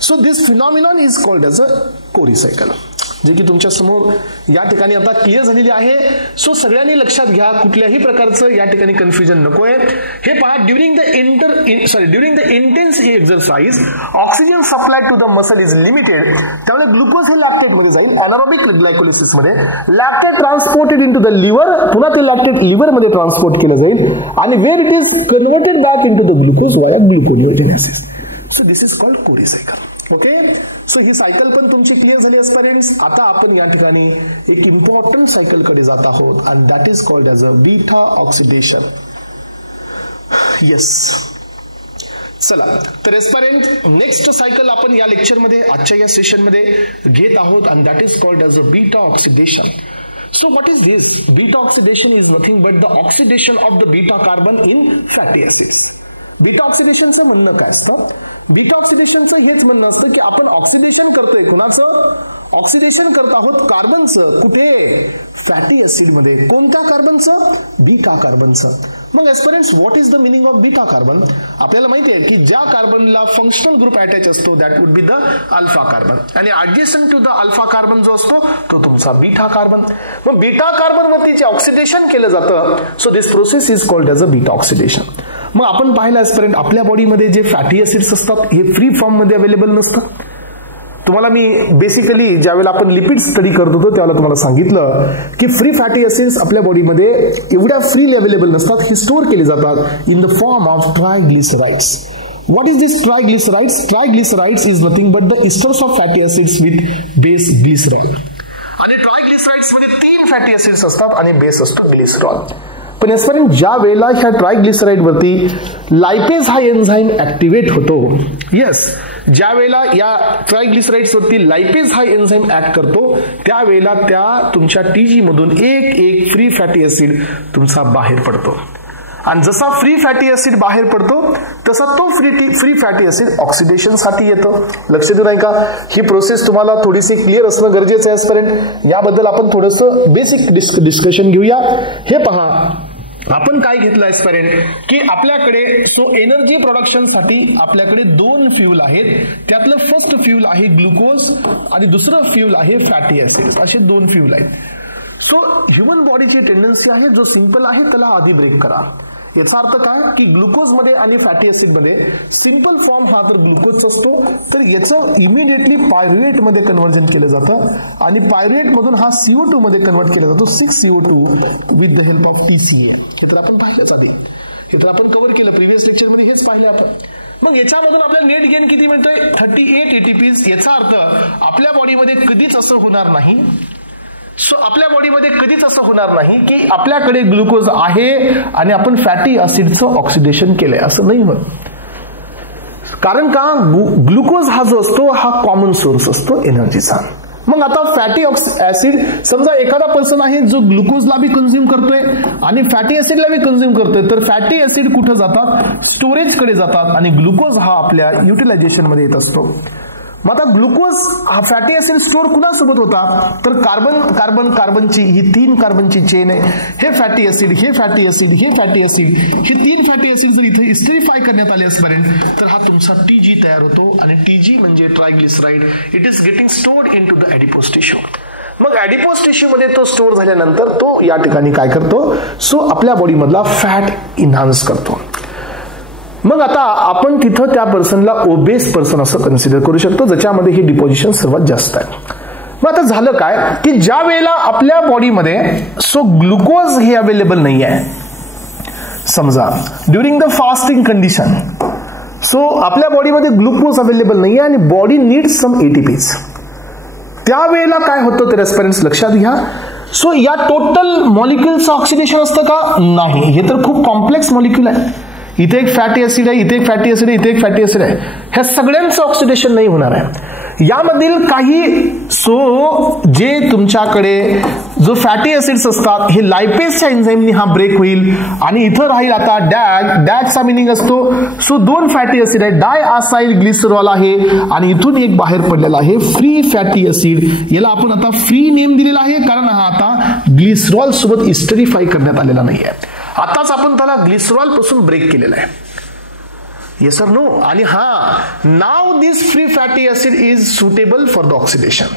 So this phenomenon is called as a Cori cycle जे की तुमच्या समोर या ठिकाणी आता क्लिअर झालेली आहे. सो सगळ्यांनी लक्षात घ्या कुठल्याही प्रकारचं या ठिकाणी कन्फ्युजन नकोय. हे पहा during the intense exercise oxygen supply to the muscle is limited. त्यामुळे ग्लुकोज हे लॅक्टेट मध्ये जाईल अॅनारोबिक ग्लायकोलिसिस मध्ये. Lactate transported into the liver. पुन्हा ते लॅक्टेट लिव्हर मध्ये ट्रान्सपोर्ट केलं जाईल आणि where it is converted back into the glucose via gluconeogenesis. So this is called Cori cycle. Okay, so ही सायकल पण तुमची क्लिअर झाली एस्पिरंट्स. आता आपण या ठिकाणी एक इम्पॉर्टंट सायकल कडे जात आहोत and that is called as a beta oxidation. Yes, चला तर एस्पिरंट नेक्स्ट सायकल आपण या लेक्चरमध्ये आजच्या या सेशनमध्ये घेत आहोत and that is called as a beta oxidation. So what is this? Beta oxidation is nothing but the oxidation of the beta carbon in fatty acids. Beta ऑक्सिडेशनचं म्हणणं काय असतं? बीटा ऑक्सिडेशनचं हेच म्हणणं असतं की आपण ऑक्सिडेशन करतोय. कुणाचं ऑक्सिडेशन करत आहोत? कार्बनचं. कुठे? फॅटी ऍसिड मध्ये. कोणत्या कार्बनचं? बीटा कार्बनचं. मग aspirants, what is the meaning of beta carbon? आपल्याला माहिती आहे की ज्या कार्बनला फंक्शनल ग्रुप अटॅच असतो that would be the alpha carbon आणि adjacent to the alpha carbon जो असतो तो तुमचा बीटा कार्बन. मग बीटा कार्बन वरती जे ऑक्सिडेशन केलं जातं, so this process is called as a beta oxidation. मग आपण पाहिलं एस्पिरंट, आपल्या बॉडीमध्ये जे फॅटी ऍसिड्स असतात हे फ्री फॉर्म मध्ये अवेलेबल नसतात. तुम्हाला मी बेसिकली ज्यावेळेला आपण लिपिड स्टडी करत होतो त्यावेळेला तुम्हाला सांगितलं की फ्री फॅटी ऍसिड्स आपल्या बॉडीमध्ये एवढ्या फ्रीली अवेलेबल नसतात. हे स्टोअर केले जातात in the form of triglycerides. What is this triglycerides? Triglycerides is nothing but the esters of fatty acids with base glycerol. आणि ट्रायग्लिसराइड्स मध्ये 3 फॅटी ऍसिड्स असतात आणि बेस असतो ग्लिसरॉल. पण एस्पिरंट, ज्या वेळेला ह्या ट्रायग्लिसराइड वरती लायपेज हा एन्झाईम ऍक्टिव्हेट होतो, येस, ज्या वेळेला या ट्रायग्लिसराइड्स वरती लायपेज हा एन्झाईम ऍक्ट करतो त्यावेळेला त्या तुमच्या टीजी मधून एक फ्री फॅटी ऍसिड तुमचा बाहेर पडतो. आणि जसा फ्री फॅटी ऍसिड बाहेर पडतो तसा तो फ्री फॅटी ऍसिड ऑक्सिडेशन साठी येतो. लक्ष देऊ नाही का? ही प्रोसेस तुम्हाला थोडीशी क्लिअर असणं गरजेचं आहे एस्पिरंट. याबद्दल आपण थोडंसं बेसिक डिस्कशन घेऊया. हे पहा, आपण काय घेतलं एस्पिरंट की आपल्याकडे एनर्जी प्रोडक्शन साठी आपल्याकडे 2 फ्यूल आहेत. त्यातलं फर्स्ट फ्यूल आहे ग्लुकोज आणि दुसरं फ्यूल आहे फॅटी ऍसिड. असे 2 फ्यूल आहेत. सो ह्युमन बॉडीची टेंडन्सी आहे जो सिंपल आहे त्याला आधी ब्रेक करा. याचा अर्थ काय की ग्लुकोज मध्ये आणि फॅटी ऍसिड मध्ये सिंपल फॉर्म हा जर ग्लुकोजचा असतो तर याचं इमिडिएटली पायरुवेट मध्ये कन्व्हर्जन केलं जातं आणि पायरुवेट मधून हा CO2 मध्ये कन्वर्ट केला जातो 6CO2 with the help of TCA. हे तर आपण पाहिलंच आधी, हे तर आपण कव्हर केलं प्रिव्हियस लेक्चर मध्ये, हेच पाहिले आपण. मग याच्यामधून आपल्याला नेट गेन किती मिळतोय? 38 ATPs. याचा अर्थ आपल्या बॉडीमध्ये कधीच असं होणार नाही, आपल्या बॉडीमध्ये कधीच असं होणार नाही की आपल्याकडे ग्लुकोज आहे आणि आपण फॅटी ऍसिडचं ऑक्सिडेशन केलंय, असं नाही होत. कारण का? ग्लुकोज हा जो असतो हा कॉमन सोर्स असतो एनर्जीचा. मग आता फॅटी ऍसिड, समजा एखादा पर्सन आहे जो ग्लुकोजला बी कन्झ्युम करतोय आणि फॅटी ऍसिडला बी कन्झ्युम करतोय, तर फॅटी ऍसिड कुठे जातात? स्टोरेज कडे जातात आणि ग्लुकोज हा आपल्या युटिलायझेशन मध्ये येत असतो. मग आता ग्लुकोज हा फॅटी ऍसिड स्टोअर कुणासोबत होता? तर कार्बनची ही 3 कार्बनची चेन आहे. हे फॅटी ऍसिड, हे फॅटी ऍसिड, हे फॅटी ऍसिड, हे 3 फॅटी ऍसिड जर इथे इस्टरीफाय करण्यात आले आजपर्यंत तर हा तुमचा TG तयार होतो आणि TG म्हणजे triglyceride. It is getting stored in to the adipose tissue. मग ऍडिपोज टिश्यू मध्ये तो स्टोअर झाल्यानंतर तो या ठिकाणी काय करतो? आपल्या बॉडी मधला फॅट इन्हान्स करतो. मग आता आपण तिथं त्या पर्सनला ओबेस पर्सन असं कन्सिडर करू शकतो ज्याच्यामध्ये ही डिपोजिशन सर्वात जास्त आहे. मग आता झालं काय की ज्या वेळेला आपल्या बॉडीमध्ये ग्लुकोज हे अवेलेबल नाही आहे, समजा ड्युरिंग द फास्टिंग कंडिशन, आपल्या बॉडीमध्ये ग्लुकोज अवेलेबल नाही आहे आणि बॉडी नीड्स सम ATPs. त्यावेळेला काय होतं तर एस्पिरंट्स लक्षात घ्या, या टोटल मॉलिक्युलचं ऑक्सिडेशन असतं का? नाही. हे तर खूप कॉम्प्लेक्स मॉलिक्युल आहे. इथे एक फॅटी ऍसिड आहे, इथे एक फॅटी ऍसिड आहे, इथे एक फॅटी ऍसिड आहे. ह्या सगळ्यांचं ऑक्सिडेशन नाही होणार आहे. यामधील काही जे तुमच्याकडे जो फॅटी ऍसिड्स असतात हे लायपेजच्या एन्झाईमनी हा ब्रेक होईल आणि इथं राहील आता डॅगचा मिनिंग असतो 2 फॅटी ऍसिड आहे, डायआसाइल ग्लिसरॉल आहे आणि इथून एक बाहेर पडलेला आहे फ्री फॅटी ऍसिड. याला आपण आता फ्री नेम दिलेला आहे कारण हा आता ग्लिसरॉल सोबत इस्टरीफाय करण्यात आलेला नाही आहे. आताच आपण त्याला ग्लिसरॉल पासून ब्रेक केलेला आहे. Yes or no? आणि now this free fatty acid is suitable for the oxidation.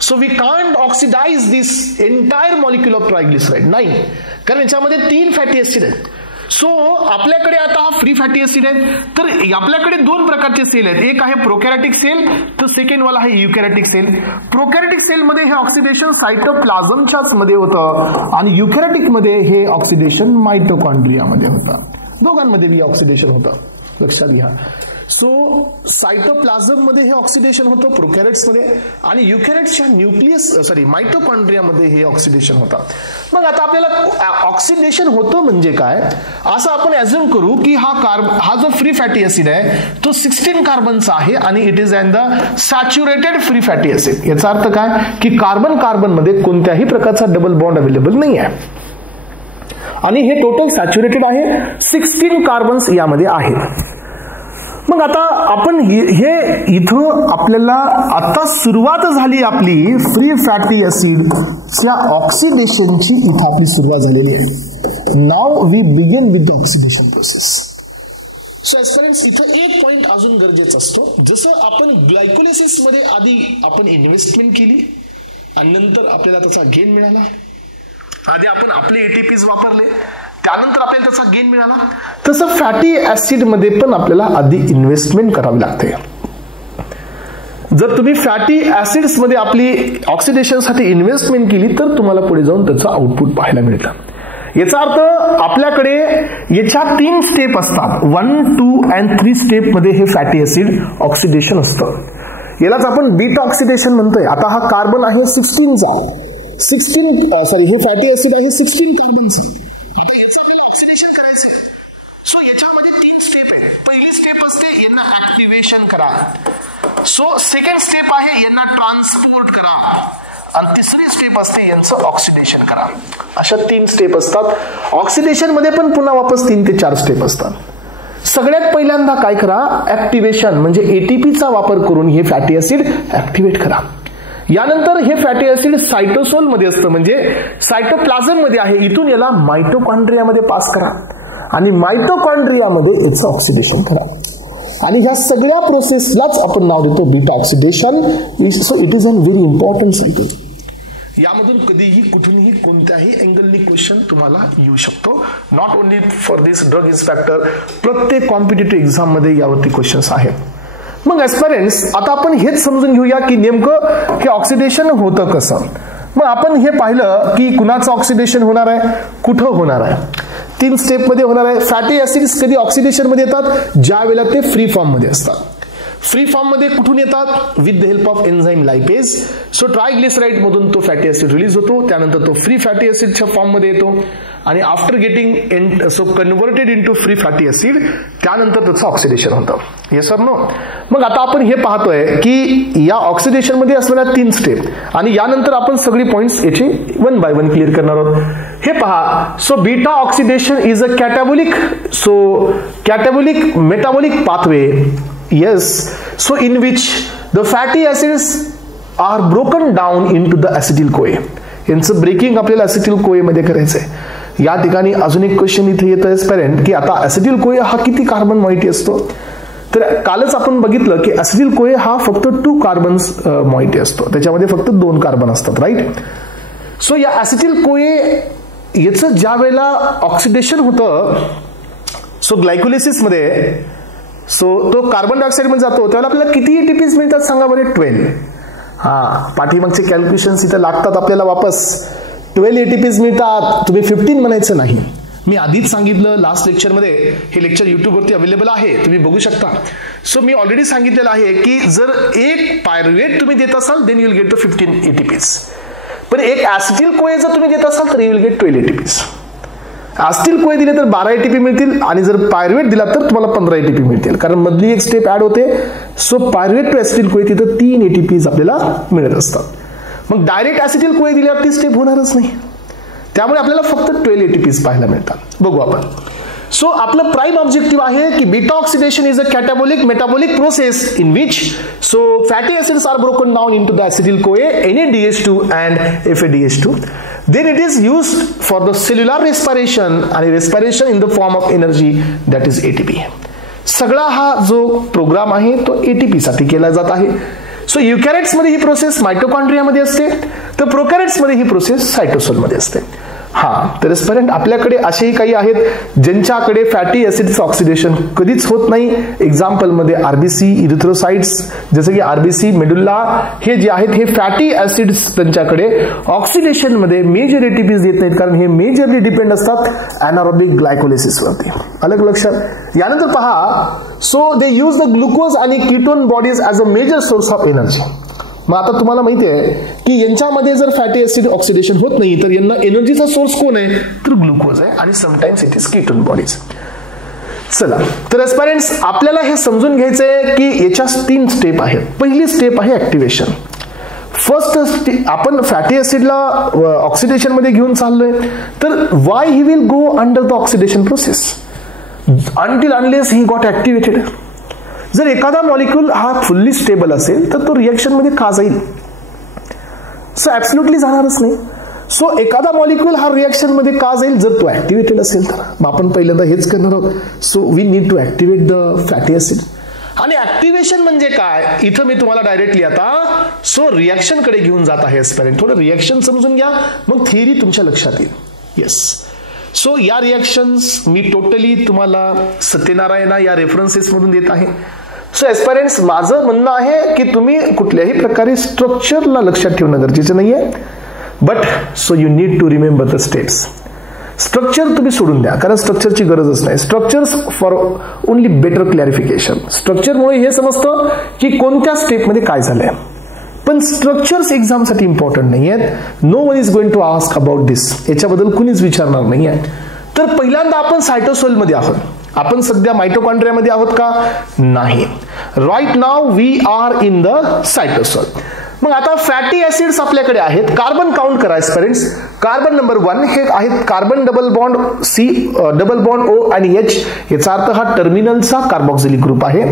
So we can't oxidise this entire molecule of triglyceride. नाही, कारण याच्यामध्ये 3 फॅटी ऍसिड आहेत. आपल्याकडे आता हा फ्री फॅटी ऍसिड आहे, तर आपल्याकडे 2 प्रकारचे सेल आहेत. एक आहे प्रोकॅरियोटिक सेल, तर सेकंड वाला आहे युकॅरियोटिक सेल. प्रोकॅरियोटिक सेल मध्ये हे ऑक्सिडेशन सायटोप्लाझमच्याच मध्ये होतं आणि युकॅरियोटिक मध्ये हे ऑक्सिडेशन मायटोकॉन्ड्रिया मध्ये होतं. दोघांमध्ये बी ऑक्सिडेशन होतं, लक्षात घ्या. सो सायटोप्लाझम मध्ये हे ऑक्सिडेशन होतं प्रोकॅरियोट्स मध्ये, आणि युकॅरियोट्सच्या मायटोकॉन्ड्रियामध्ये हे ऑक्सिडेशन होतं. मग आता आपल्याला ऑक्सिडेशन होतं म्हणजे काय, असं आपण ऍझ्युम करू की हा जो फ्री फॅटी ऍसिड आहे तो 16 कार्बनचा आहे आणि it is in the saturated free fatty acid. याचा अर्थ काय की कार्बन कार्बन मध्ये कोणत्याही प्रकारचा डबल बॉन्ड अवेलेबल नाही आहे आणि हे टोटल सॅच्युरेटेड आहे, 16 कार्बन्स यामध्ये आहेत. मग आता आपण हे इथं आपल्याला आता सुरुवात झाली आपली फ्री फॅटी ऍसिडच्या ऑक्सिडेशनची, इथं आपली सुरुवात झालेली आहे. Now we begin with the oxidation process. So aspirants, इथं एक पॉइंट अजून गरजेचा असतो. जसं आपण ग्लायकोलिसिस मध्ये आधी आपण इन्व्हेस्टमेंट केली आणि नंतर आपल्याला त्याचा गेन मिळाला. आधी आपण आपले एटीपीज वापरले, त्यानंतर आपल्याला त्याचा गेन मिळाला. तसं फॅटी ऍसिड मध्ये पण आपल्याला आधी इन्व्हेस्टमेंट करावी लागते. जर तुम्ही फॅटी ऍसिड्स मध्ये आपली ऑक्सिडेशन साठी इन्व्हेस्टमेंट केली तर तुम्हाला पुढे जाऊन त्याचं आउटपुट पाहायला मिळतं. याचा अर्थ आपल्याकडे याच्या 3 स्टेप असतात. 1, 2 आणि 3 स्टेप मध्ये हे फॅटी ऍसिड ऑक्सिडेशन असतं. यालाच आपण बीटा ऑक्सिडेशन म्हणतोय. आता हा कार्बन आहे 16चा, हे फॅटी ऍसिड आहे 16 कार्बनचा. आता याचं आपल्याला ऑक्सिडेशन करायचं. सो याच्यामध्ये 3 स्टेप आहे. पहिली स्टेप असते यांना ऍक्टिव्हेशन करा. सो सेकंड स्टेप आहे यांना ट्रान्सपोर्ट करा आणि तिसरी स्टेप असते यांचं ऑक्सिडेशन करा. अशा 3 स्टेप असतात. ऑक्सिडेशन मध्ये पण पुन्हा वापस 3 ते 4 स्टेप असतात. सगळ्यात पहिल्यांदा काय करा, ऍक्टिव्हेशन म्हणजे एटीपीचा वापर करून हे फॅटी ऍसिड ऍक्टिव्हेट करा. यानंतर हे फॅटी ऍसिड सायटोसोल मध्ये असतं म्हणजे सायटोप्लाझम मध्ये आहे. इथून याला मायटोकॉन्ड्रियामध्ये पास करा आणि मायटोकॉन्ड्रियामध्ये याचं ऑक्सिडेशन करा. आणि ह्या सगळ्या प्रोसेसलाच आपण नाव देतो beta oxidation. So it is an very important cycle. यामधून कधीही कुठूनही कोणत्याही अँगलनी क्वेश्चन तुम्हाला येऊ शकतो. Not only for this drug inspector, प्रत्येक कॉम्पिटिटिव्ह एक्झाम मध्ये यावरती क्वेश्चन्स आहेत. मग एस्पिरंट्स, आता आपण हेच समजून घेऊया की नेमकं हे ऑक्सिडेशन होतं कसं. मग आपण हे पाहिलं की कुणाचं ऑक्सिडेशन होणार आहे, कुठं होणार आहे. 3 स्टेप मध्ये होणार आहे. फॅटी ऍसिड्स कधी ऑक्सिडेशन मध्ये येतात, ज्या वेळेला ते फ्री फॉर्म मध्ये असतात. फ्री फॉर्म मध्ये कुठून येतात, with the help of enzyme lipase. So triglyceride मधून तो फॅटी ऍसिड रिलीज होतो, त्यानंतर तो फ्री फॅटी ऍसिडच्या फॉर्म मध्ये येतो आणि after getting so converted into free fatty acid, त्यानंतर त्याचं ऑक्सिडेशन होतं. Yes sir no. मग आता आपण हे पाहतोय की या ऑक्सिडेशन मध्ये असलेल्या 3 स्टेप आणि यानंतर आपण सगळी पॉइंट्स याचे 1 बाय 1 क्लिअर करणार आहोत. हे पहा, so beta oxidation is a catabolic metabolic pathway. Yes, so in which the fatty acids are broken down into the acetyl-CoA. यांचं ब्रेकिंग आपल्याला acetyl-CoA मध्ये करायचंय. या ठिकाणी अजून एक क्वेश्चन इथे येतोय स्पेरेंट की आता acetyl-CoA हा किती कार्बन माहिती असतो. तर कालच आपण बघितलं की acetyl-CoA हा फक्त 2 कार्बन्स माहिती असतो, त्याच्यामध्ये फक्त 2 कार्बन असतात, राईट. सो या acetyl-CoA याचं ज्या वेळेला ऑक्सिडेशन होतं, सो ग्लायकोलिसिस मध्ये, सो तो कार्बन डायऑक्साइड मध्ये जातो, त्यावेळेला आपल्याला किती एटीपीज मिळतात सांगा बरे. 12. पाठीमागचे कॅल्क्युलेशन्स इथे लागतात आपल्याला वापस. 12 एटीपीज मिळतात. तुम्ही 15 म्हणायचं नाही. मी आधीच सांगितलं लास्ट लेक्चर मध्ये, हे लेक्चर युट्यूबवरती अवेलेबल आहे, तुम्ही बघू शकता. सो मी ऑलरेडी सांगितलेलं आहे की जर एक पायरुवेट तुम्ही देत असाल then you will get 15 ATPs. पण एक ऍसिटिल-CoA जर तुम्ही देत असाल तर you will get 12 ATPs. Acetyl CoA दिले तर 12 एटीपी मिळतील आणि जर पायरुवेट दिला तर तुम्हाला 15 एटीपी मिळतील, कारण मधली एक स्टेप ऍड होते. सो पायरुवेट टू ऍसिटिल-CoA तिथं 3 एटीपीज आपल्याला मिळत असतात. मग डायरेक्ट ऍसिटिल-CoA दिल्यावर ती स्टेप होणारच नाही, त्यामुळे आपल्याला फक्त 12 एटीपीज पाहायला मिळतात. बघू आपण. सो आपलं प्राइम ऑब्जेक्टिव्ह आहे की beta oxidation is a catabolic metabolic process in which so fatty acids are broken down into the acetyl-CoA, NADH2 and FADH2. Then it is used for the cellular respiration and respiration in the form of energy, that is ATP. सगळा हा जो programme आहे तो ATP साठी केला जात आहे. So युकॅरियोट्स मध्ये ही प्रोसेस मायटोकॉन्ड्रिया मध्ये असते, तर प्रोकॅरियोट्स मध्ये ही प्रोसेस सायटोसोल मध्ये असते. तर एस्पिरंट आपल्याकडे असेही काही आहेत ज्यांच्याकडे फॅटी ऍसिडचं ऑक्सिडेशन कधीच होत नाही. एक्झाम्पल मध्ये आरबीसी, इरिथ्रोसाइट्स, जसं की आरबीसी, मेडुल्ला, हे जे आहेत हे फॅटी ऍसिड्स त्यांच्याकडे ऑक्सिडेशन मध्ये मेजर एटीपीज देत नाहीत, कारण हे मेजरली डिपेंड असतात anaerobic ग्लायकोलिसिस वरती. अलग लक्षात. यानंतर पहा, so they use the glucose आणि ketone bodies as a major source of energy. मग आता तुम्हाला माहिती आहे की यांच्यामध्ये जर फॅटी ऍसिड ऑक्सिडेशन होत नाही तर यांना एनर्जीचा सोर्स कोण आहे, तर ग्लुकोज आहे, आणि sometimes it is ketone bodies. चला, तर एस्पिरंट्स आपल्याला हे समजून घ्यायचंय की याच्या 3 स्टेप आहेत. पहिली स्टेप आहे ऍक्टिव्हेशन. फर्स्ट आपण फॅटी ऍसिडला ऑक्सिडेशन मध्ये घेऊन चाललोय, तर Y he will go under the oxidation process until unless he got activated. जर एखादा मॉलिक्यूल हा फुल्ली स्टेबल असेल तर तो रिएक्शन मध्ये का जाईल, सो ऍब्सोल्युटली जाणारच नाही. सो एखादा मॉलिक्यूल हा रिएक्शन मध्ये का जाईल, जर तो ऍक्टिव्हेटेड असेल तर. मग आपण पहिल्यांदा हेच करणार आहोत. So we need to activate the fatty acid. आणि ऍक्टिव्हेशन म्हणजे काय, इथं मी तुम्हाला डायरेक्टली आता सो रिएक्शन कडे घेऊन जात आहे एस्पिरंट. थोडं रिएक्शन समजून घ्या, मग थिअरी तुमच्या लक्षात येईल. येस, सो या रिएक्शन्स मी टोटली तुम्हाला सत्यनारायणा या रेफरन्सेस मधून देत आहे. सो एस्पिरंट्स माझं म्हणणं आहे की तुम्ही कुठल्याही प्रकारे स्ट्रक्चरला लक्षात ठेवणं गरजेचं नाहीये, but so you need to remember the steps. Structure तुम्ही सोडून द्या, कारण स्ट्रक्चरची गरजच नाही. Structures for only better clarification. स्ट्रक्चरमुळे हे समजतं की कोणत्या स्टेपमध्ये काय झालंय, पण स्ट्रक्चर्स एक्झामसाठी इम्पॉर्टंट नाही आहेत. No one is going to ask about this. याच्याबद्दल कुणीच विचारणार नाही आहे. तर पहिल्यांदा आपण सायटोसोल मध्ये आहोत. आपण सध्या मायटोकॉन्ड्रियामध्ये आहोत का, नाही. Right now we are in the cytosol. मग आता फॅटी ऍसिड्स आपल्याकडे आहेत. कार्बन काउंट करा एस्पिरंट्स. कार्बन नंबर 1 हे आहेत carbon double bond C, double bond O आणि एच. याचा अर्थ हा टर्मिनलचा कार्बॉक्सिलिक ग्रुप आहे.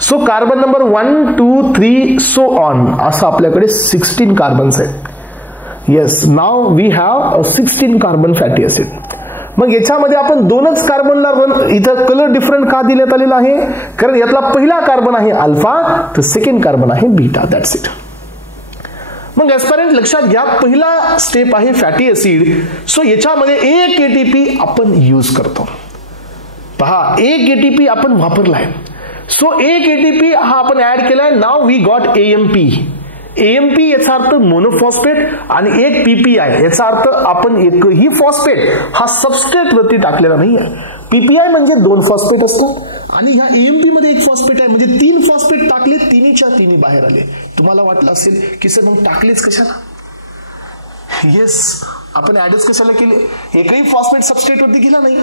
So carbon number 1, 2, 3 so on असं आपल्याकडे 16 कार्बन्स आहेत. Yes, now we have 16 carbon fatty acid. मग याच्यामध्ये आपण 2च कार्बनला इथं कलर डिफरंट का देण्यात आलेला आहे, कारण यातला पहिला कार्बन आहे अल्फा, तर सेकंड कार्बन आहे बीटा. That's it. मग एस्पिरंट लक्षात घ्या, पहिला स्टेप आहे फॅटी ऍसिड. सो याच्यामध्ये 1 एटीपी आपण यूज करतो. पहा, 1 एटीपी आपण वापरलाय. सो 1 एटीपी हा आपण ऍड केलाय. Now we got AMP. AMP याचा अर्थ मोनोफॉस्फेट आणि 1 पीपीआय याचा अर्थ आपण एकही फॉस्फेट हा सबस्ट्रेट वरती टाकलेला नाहीये. पीपीआय म्हणजे 2 फॉस्फेट असतात आणि ह्या एएमपी मध्ये 1 फॉस्फेट आहे, म्हणजे 3 फॉस्फेट टाकले, 3च्या 3 बाहेर आले. तुम्हाला वाटलं असेल की सर मग टाकलेच कशाला. येस, आपण ऍडच कशाला केले, एकही फॉस्फेट सबस्ट्रेट वरती गेला नाही.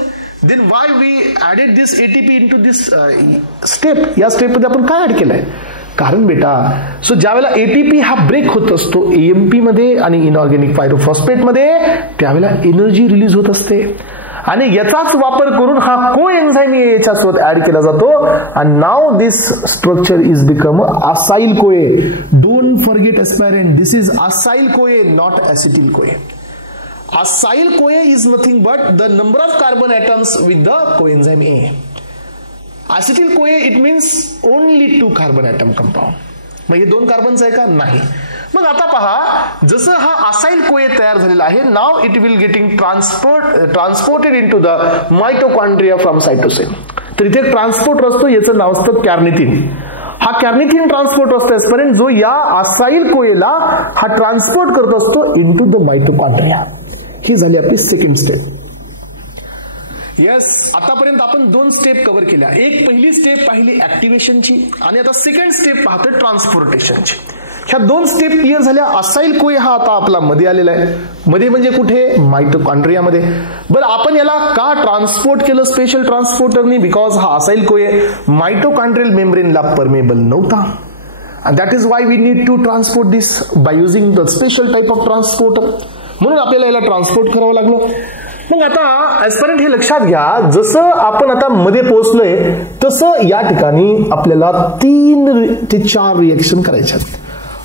Then why we added this ATP into this step. या स्टेप मध्ये आपण काय ऍड केलंय, कारण बेटा सो ज्यावेळेला एटीपी हा ब्रेक होत असतो एएमपी मध्ये आणि इनऑर्गॅनिक पायरोफॉस्फेट मध्ये, त्यावेळेला एनर्जी रिलीज होत असते आणि याचाच वापर करून हा को एन्झाइम याच्यासोबत ऍड केला जातो. आणि now this structure is become acyl CoA. Don't forget aspirant, this is acyl CoA, not acetyl CoA. Acyl CoA is nothing but the number of carbon atoms with the coenzyme A. Acetyl CoA it means only 2 carbon atom compound. मग हे 2 कार्बनच आहे का, नाही. मग आता पहा, जसं हा असाइल कोए तयार झालेला आहे, now it will getting transported into the mitochondria from cytosine. तर इथे ट्रान्सपोर्टर असतो, याचं नाव असतं कॅर्निथिन. हा कॅर्निथिन ट्रान्सपोर्ट असतो एस्पिरंट, जो या असाइल कोएला हा ट्रान्सपोर्ट करत असतो इनटू द मायटोकॉन्ड्रिया. ही झाली आपली सेकंड स्टेप. येस, आतापर्यंत आपण 2 स्टेप कव्हर केल्या. एक पहिली स्टेप पाहिली ऍक्टिव्हेशनची आणि आता सेकंड स्टेप पाहतोय ट्रान्सपोर्टेशनची. ह्या 2 स्टेप क्लिअर झाल्या. असाइल कोए हा आता आपला मध्ये आलेला आहे. मध्ये म्हणजे कुठे, मायटोकॉन्ड्रियामध्ये. बरं, आपण याला का ट्रान्सपोर्ट केलं स्पेशल ट्रान्सपोर्टरनी, बिकॉज हा असाइल कोए मायटोकॉन्ड्रियल मेम्ब्रेनला परमेबल नव्हता. and that is why we need to transport this by using the special type of transporter. म्हणून आपल्याला याला ट्रान्सपोर्ट करावं लागलं. मग आता एस्पिरंट हे लक्षात घ्या, जसं आपण आता मध्ये पोहोचलोय तसं या ठिकाणी आपल्याला 3 ते 4 रिएक्शन करायच्या आहेत.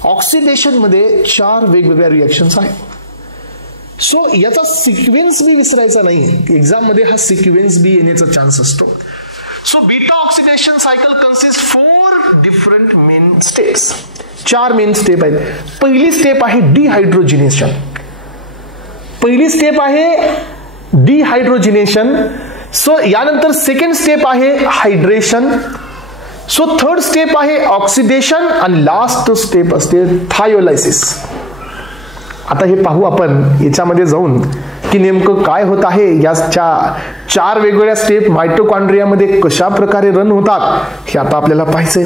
ऑक्सिडेशन मध्ये 4 वेगवेगळ्या रिएक्शन्स आहेत. सो याचा सिक्वेन्स बी विसरायचा नाही. एक्झाम मध्ये हा सिक्वेन्स बी येण्याचा चान्स असतो. So beta oxidation cycle consist 4 different main steps. 4 main step आहेत. पहिली स्टेप आहे डिहायड्रोजिनेशन. पहिली स्टेप आहे डिहायड्रोजिनेशन. सो यानंतर सेकंड स्टेप आहे हायड्रेशन. सो थर्ड स्टेप आहे ऑक्सिडेशन आणि लास्ट स्टेप असते थायोलायसिस. आता हे पाहू आपण याच्यामध्ये जाऊन की नेमकं काय होत आहे. या 4 वेगवेगळ्या स्टेप मायटोकॉन्ड्रियामध्ये कशा प्रकारे रन होतात हे आता आपल्याला पाहायचंय.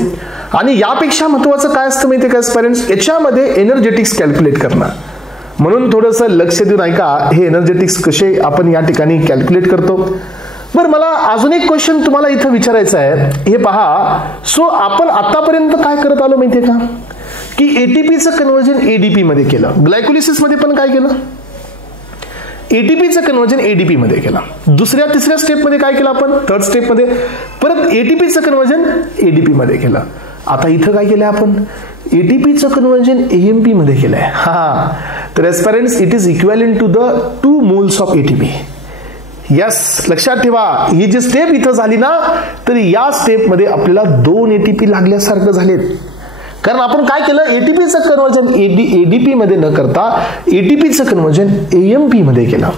आणि यापेक्षा महत्वाचं काय असतं माहितीये का पेरेंट्स, याच्यामध्ये एनर्जेटिक्स कॅल्क्युलेट करणं. म्हणून थोडंसं लक्ष देऊन ऐका हे एनर्जेटिक्स कसे आपण या ठिकाणी कॅल्क्युलेट करतो. बरं, मला अजून एक क्वेश्चन तुम्हाला इथं विचारायचं आहे. हे पहा, सो आपण आतापर्यंत काय करत आलो माहितीये का की एटीपीचं कन्व्हर्जन एडीपी मध्ये केलं. ग्लायकोलिसिस मध्ये पण काय केलं, एटीपीचं कन्व्हर्जन एडीपी मध्ये केलं. दुसऱ्या तिसऱ्या स्टेप मध्ये काय केलं आपण, थर्ड स्टेप मध्ये परत एटीपीचं कन्व्हर्जन एडीपी मध्ये केलं. आता इथं काय केलं आपण, एटीपीचं कन्व्हर्जन एएमपी मध्ये केलंय. हा, तर aspirants it is equivalent to the 2 moles of ATP. Yes, लक्षात ठेवा, ही जी स्टेप इथं झाली ना, तर या स्टेप मध्ये आपल्याला 2 एटीपी लागल्यासारखं झालेत. कारण आपण काय केलं, एटीपीचं कन्व्हर्जन एडीपी मध्ये न करता एटीपीचं कन्व्हर्जन एएमपी मध्ये केलं.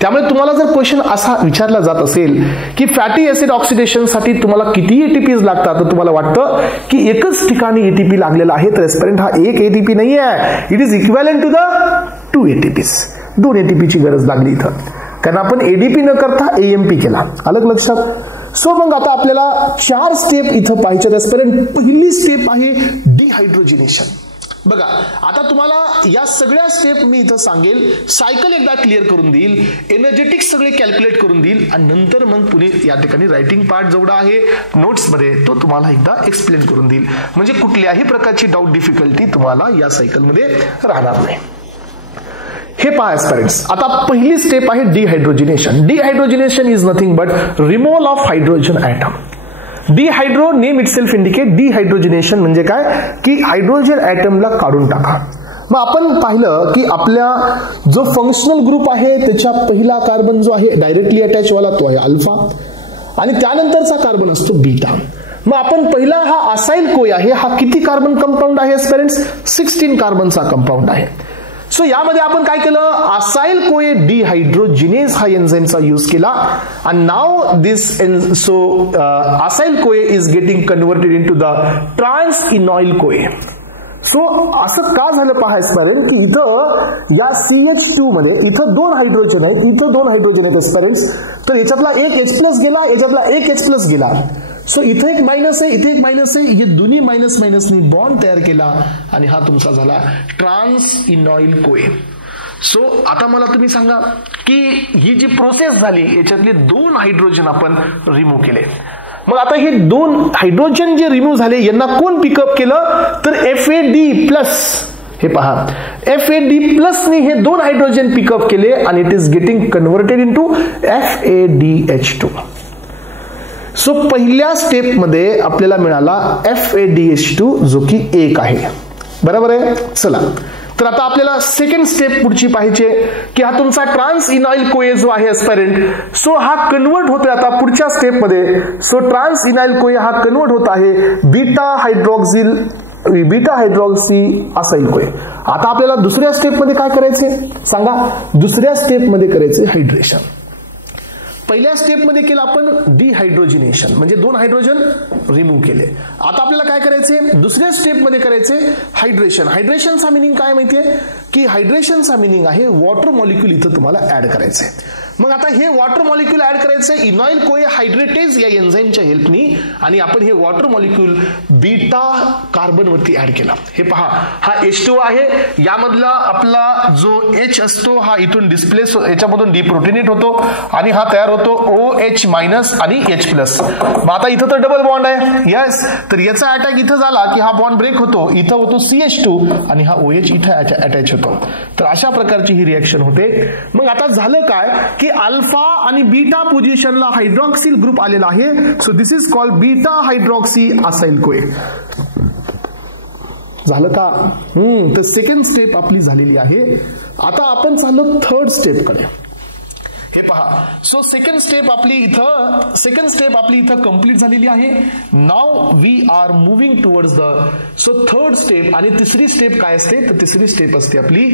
त्यामुळे तुम्हाला जर क्वेश्चन असा विचारला जात असेल की फॅटी ऍसिड ऑक्सिडेशन साठी तुम्हाला किती एटीपीज लागतात, तर तुम्हाला वाटतं की एकच ठिकाणी एटीपी लागलेला आहे, तर एस्पेरेंट हा एक एटीपी नाही आहे, it is equivalent to the 2 ATPs. 2 एटीपीची गरज लागली इथं, कारण आपण एडीपी न करता एएमपी केला. अलग लक्षात. सो मग आता आपल्याला 4 स्टेप इथं पाहिजे. पहिली स्टेप आहे डिहायड्रोजिनेशन. बघा, आता तुम्हाला या सगळ्या स्टेप मी इथं सांगेल, सायकल एकदा क्लिअर करून देईल, एनर्जेटिक्स सगळे कॅल्क्युलेट करून देईल आणि नंतर मग पुढे या ठिकाणी रायटिंग पार्ट जेवढा आहे नोट्स मध्ये तो तुम्हाला एकदा एक्सप्लेन करून देईल. म्हणजे कुठल्याही प्रकारची डाऊट डिफिकल्टी तुम्हाला या सायकल मध्ये राहणार नाही. हे पहा एस्पेरेंट्स, आता पहिली स्टेप आहे dehydrogenation. Dehydrogenation is nothing but removal of hydrogen atom. Dehydro name itself indicate. Dehydrogenation म्हणजे काय की हायड्रोजन ॲटमला काढून टाका. मग आपण पाहिलं की आपल्या जो फंक्शनल ग्रुप आहे त्याच्या पहिला कार्बन जो आहे डायरेक्टली अटॅच वाला तो आहे अल्फा आणि त्यानंतरचा कार्बन असतो बीटा. मग आपण पहिला हा असाइल कोय आहे, हा किती कार्बन कंपाऊंड आहे पेरेंट्स, 16 कार्बनचा कंपाऊंड आहे. सो यामध्ये आपण काय केलं, असाइल कोए डिहायड्रोजिनेज हा एन्झाईमचा यूज केला आणि now this so acyl CoA is getting converted into the trans enoyl CoA. So असं का झालं पाहायचं की इथं या CH2 मध्ये इथं 2 हायड्रोजन आहेत, इथं 2 हायड्रोजन आहेत एस्पेरेंट्स. तर याच्यातला एक H+ गेला, याच्यातला एक H+ गेला. सो इथे एक मायनस आहे, इथे एक मायनस आहे, हे दोन्ही मायनस मायनसनी बॉन्ड तयार केला आणि हा तुमचा झाला ट्रान्स इनॉइल कोए. सो आता मला तुम्ही सांगा की ही जी प्रोसेस झाली याच्यातले 2 हायड्रोजन आपण रिमूव्ह केले. मग आता हे 2 हायड्रोजन जे रिमूव्ह झाले यांना कोण पिकअप केलं, तर FAD+. हे पहा, FAD+ ने हे 2 हायड्रोजन पिकअप केले आणि it is getting converted into FADH2. So पहिल्या स्टेप मध्ये आपल्याला मिळाला FADH2 जो की 1 आहे. बरोबर आहे. चला, तर आता आपल्याला सेकंड स्टेप पुढची पाहिजे की हा तुमचा ट्रान्स इनॉइल कोए जो आहे एस्पेरेंट, सो हा कन्वर्ट होतोय आता पुढच्या स्टेप मध्ये. सो ट्रान्स इनॉइल कोए हा कन्वर्ट होत आहे बीटा हायड्रॉक्सी असाइल कोए. आता आपल्याला दुसऱ्या स्टेप मध्ये काय करायचे सांगा, दुसऱ्या स्टेप मध्ये करायचे हायड्रेशन. पहिल्या स्टेप मध्ये केलं आपण डिहायड्रोजिनेशन म्हणजे 2 हायड्रोजन रिमूव्ह केले. आता आपल्याला काय करायचे, दुसऱ्या स्टेप मध्ये करायचे हायड्रेशन. हायड्रेशनचा मिनिंग काय माहितीये की हायड्रेशनचा मिनिंग आहे वॉटर मॉलिक्यूल इथं तुम्हाला ऍड करायचंय. मग आता हे वॉटर मॉलिक्यूल ऍड करायचंय इनॉइल कोए हायड्रेटेज या एन्झाईमच्या हेल्पनी आणि आपण हे वॉटर मॉलिक्यूल बीटा कार्बन वरती ऍड केला. हे पहा, हा H2 आहे, यामधला आपला जो H असतो हा इथून डिस्प्लेस याच्यामधून डिप्रोटिनेट होतो आणि हा तयार होतो OH- आणि H+. मग आता इथं तर डबल बॉन्ड आहे. यस, तर याचा अटॅक इथं झाला की हा बॉन्ड ब्रेक होतो, इथं होतो CH2 आणि हा OH इथं अटॅच होतो. तर अशा प्रकारची ही रिएक्शन होते. मग आता झालं काय की अल्फा आणि बीटा पोझिशनला हायड्रॉक्सिल ग्रुप आलेला आहे. So this is called beta hydroxy acyl कोए. झालं का? तर सेकंड स्टेप आपली झालेली आहे. आता आपण चाललो थर्ड स्टेप कडे. हे पहा, सो सेकंड स्टेप आपली इथं कंप्लीट झालेली आहे. Now we are moving towards the so third step. आणि तिसरी स्टेप काय असते, तर तिसरी स्टेप असते आपली